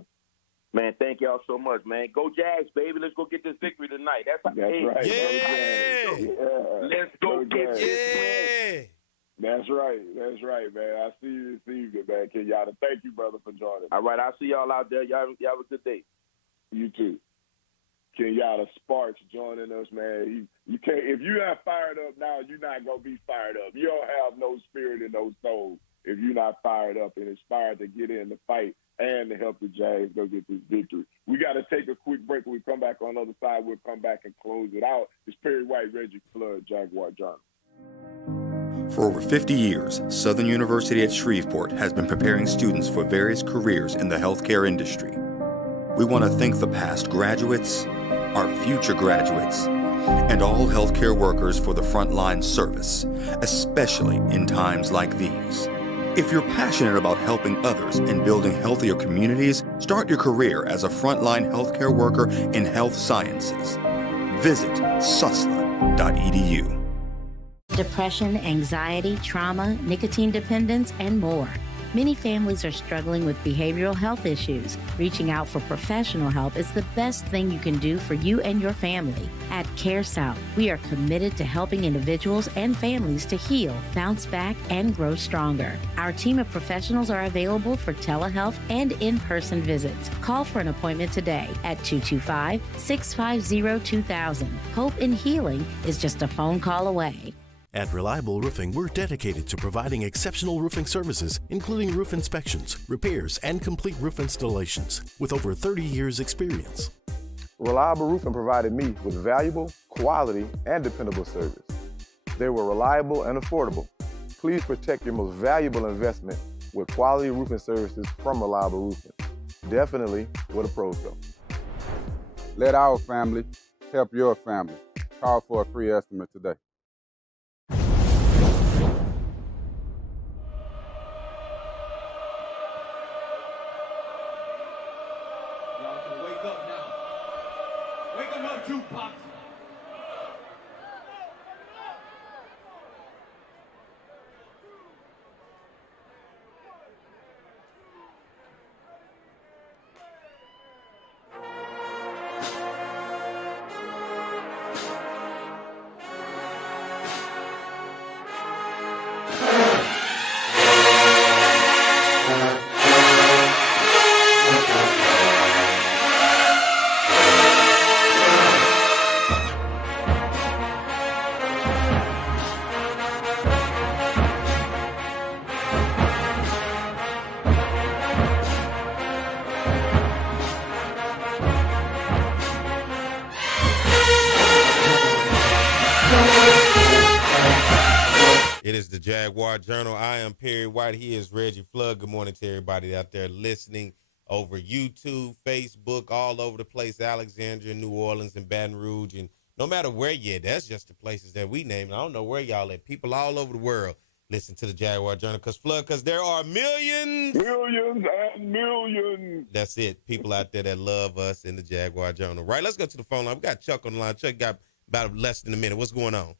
Man, thank y'all so much, man. Go Jags, baby. Let's go get this victory tonight. That's right. Yeah. Let's go get this win. That's right, man. I see you this evening, man. Kenyatta, thank you, brother, for joining. All right, I'll see y'all out there. Y'all have a good day. You too. Kenyatta Sparks joining us, man. You can't, if you're not fired up now, you're not gonna be fired up. You don't have no spirit in those souls if you're not fired up and inspired to get in the fight and to help the Jags go get this victory. We got to take a quick break. When we come back on the other side, we'll come back and close it out. It's Perry White, Reggie Flood, Jaguar Journal. For over 50 years, Southern University at Shreveport has been preparing students for various careers in the healthcare industry. We want to thank the past graduates, our future graduates, and all healthcare workers for the frontline service, especially in times like these. If you're passionate about helping others and building healthier communities, start your career as a frontline healthcare worker in health sciences. Visit susla.edu. Depression, anxiety, trauma, nicotine dependence, and more. Many families are struggling with behavioral health issues. Reaching out for professional help is the best thing you can do for you and your family. At CareSouth, we are committed to helping individuals and families to heal, bounce back, and grow stronger. Our team of professionals are available for telehealth and in-person visits. Call for an appointment today at 225-650-2000. Hope in healing is just a phone call away. At Reliable Roofing, we're dedicated to providing exceptional roofing services, including roof inspections, repairs, and complete roof installations with over 30 years experience. Reliable Roofing provided me with valuable, quality, and dependable service. They were reliable and affordable. Please protect your most valuable investment with quality roofing services from Reliable Roofing. Definitely where the pros go. Let our family help your family. Call for a free estimate today. It is the Jaguar Journal. I am Perry White. He is Reggie Flood. Good morning to everybody out there listening over YouTube, Facebook, all over the place, Alexandria, New Orleans, and Baton Rouge. And no matter where you're at, that's just the places that we named. I don't know where y'all at. People all over the world listen to the Jaguar Journal because there are millions. Millions and millions. That's it. People out there that love us in the Jaguar Journal. Right, let's go to the phone line. We got Chuck on the line. Chuck got about less than a minute. What's going on?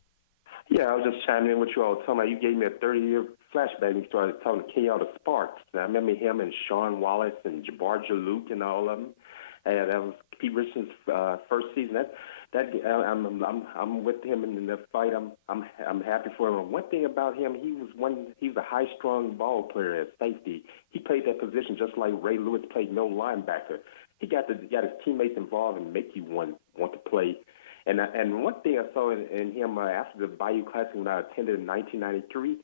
Yeah, I was just chiming in with you all. Talking about you gave me a 30-year flashback and you started talking to Kenyatta the Sparks. I remember him and Sean Wallace and Jaguar Journal and all of them. And that was Pete Richardson's first season. I'm with him in the fight. I'm happy for him. One thing about him, he was a high-strung ball player at safety. He played that position just like Ray Lewis played middle linebacker. He got his teammates involved and make you want to play. And one thing I saw in him after the Bayou Classic when I attended in 1993,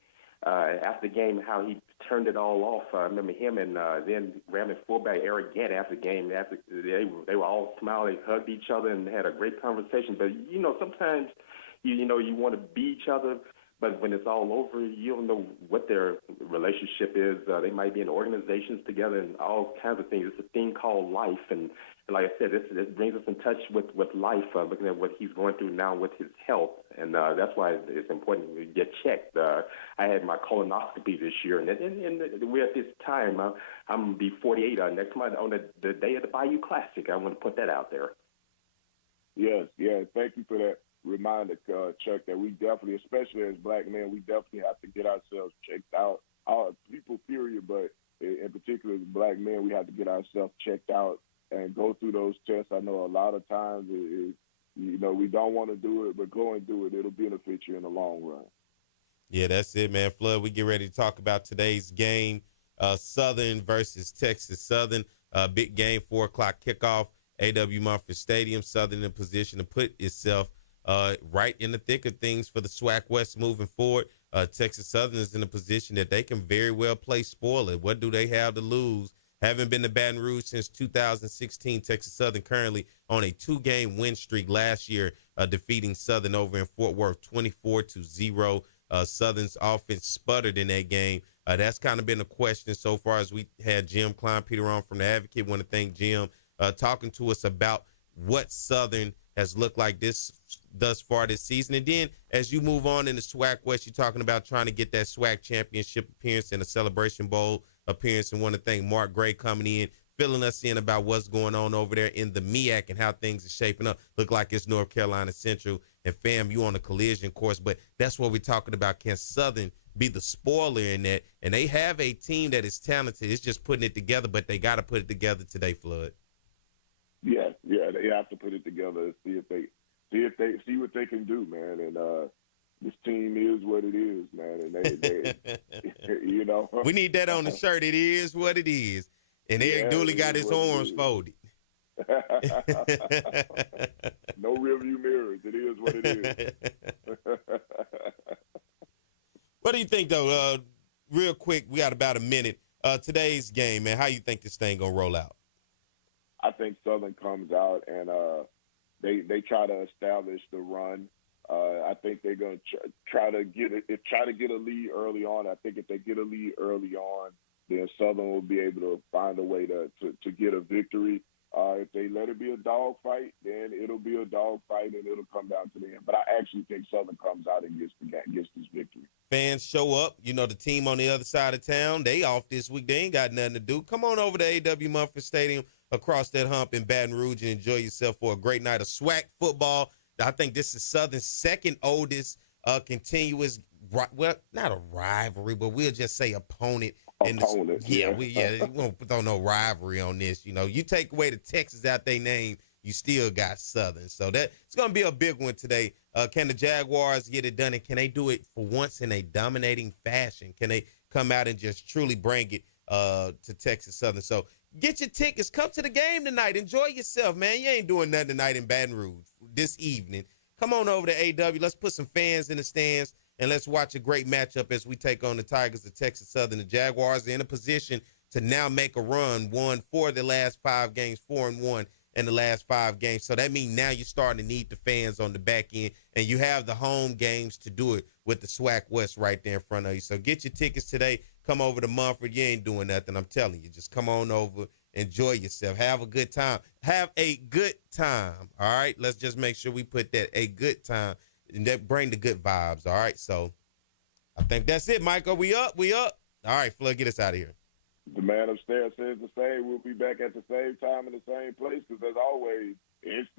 after the game, how he turned it all off. I remember him and then Ramsey fullback Eric Gant after the game. After they were all smiling, hugged each other, and had a great conversation. But sometimes you want to be each other, but when it's all over, you don't know what their relationship is. They might be in organizations together and all kinds of things. It's a thing called life, and like I said, this brings us in touch with life, looking at what he's going through now with his health, and that's why it's important to get checked. I had my colonoscopy this year, and we're at this time. I'm going to be 48 next month on the day of the Bayou Classic. I want to put that out there. Yes, thank you for that reminder, Chuck, that we definitely, especially as black men, we definitely have to get ourselves checked out. People, period, but in particular, as black men, we have to get ourselves checked out and go through those tests. I know a lot of times, we don't want to do it, but go and do it. It'll benefit you in the long run. Yeah, that's it, man. Flood, we get ready to talk about today's game, Southern versus Texas Southern. Big game, 4 o'clock kickoff, A.W. Mumford Stadium. Southern in position to put itself right in the thick of things for the SWAC West moving forward. Texas Southern is in a position that they can very well play spoiler. What do they have to lose? Haven't been to Baton Rouge since 2016. Texas Southern currently on a 2-game win streak. Last year, defeating Southern over in Fort Worth 24-0. Southern's offense sputtered in that game. That's kind of been a question so far as we had Jim Klein-Peter on from the Advocate. Want to thank Jim talking to us about what Southern has looked like thus far this season. And then as you move on in the SWAC West, you're talking about trying to get that SWAC championship appearance and a Celebration Bowl appearance. And want to thank Mark Gray coming in, filling us in about what's going on over there in the MEAC and how things are shaping up. Look like it's North Carolina Central and FAMU on a collision course, but that's what we're talking about. Can Southern be the spoiler in that? And they have a team that is talented. It's just putting it together, but they got to put it together today, Flood. Yeah, they have to put it together and see what they can do, man. And this team is what it is, man. And they you know, we need that on the shirt. It is what it is. And Eric Dooley got his arms folded. No rearview mirrors. It is what it is. What do you think, though? Real quick, we got about a minute. Today's game, man, how you think this thing going to roll out? I think Southern comes out and they try to establish the run. I think they're going to try to get a lead early on. I think if they get a lead early on, then Southern will be able to find a way to get a victory. If they let it be a dogfight, then it'll be a dogfight and it'll come down to the end. But I actually think Southern comes out and gets this victory. Fans show up. You know, the team on the other side of town, they off this week. They ain't got nothing to do. Come on over to A.W. Mumford Stadium across that hump in Baton Rouge and enjoy yourself for a great night of SWAC football. I think this is Southern's second oldest continuous, well, not a rivalry, but we'll just say opponent. We won't throw no rivalry on this. You know, you take away the Texas out their name, you still got Southern. So that it's going to be a big one today. Can the Jaguars get it done, and can they do it for once in a dominating fashion? Can they come out and just truly bring it to Texas Southern? So get your tickets. Come to the game tonight. Enjoy yourself, man. You ain't doing nothing tonight in Baton Rouge this evening. Come on over to AW. Let's put some fans in the stands. And let's watch a great matchup as we take on the Tigers of Texas Southern. The Jaguars are in a position to now make a run, won 4 of the last 5 games, 4-1 in the last 5 games. So that means now you're starting to need the fans on the back end, and you have the home games to do it with the SWAC West right there in front of you. So get your tickets today. Come over to Mumford. You ain't doing nothing, I'm telling you. Just come on over, enjoy yourself, have a good time. Have a good time, all right? Let's just make sure we put that, a good time. And that bring the good vibes, all right? So I think that's it, Michael. We up. All right, Flood, get us out of here. The man upstairs says the same. We'll be back at the same time in the same place because, as always, it's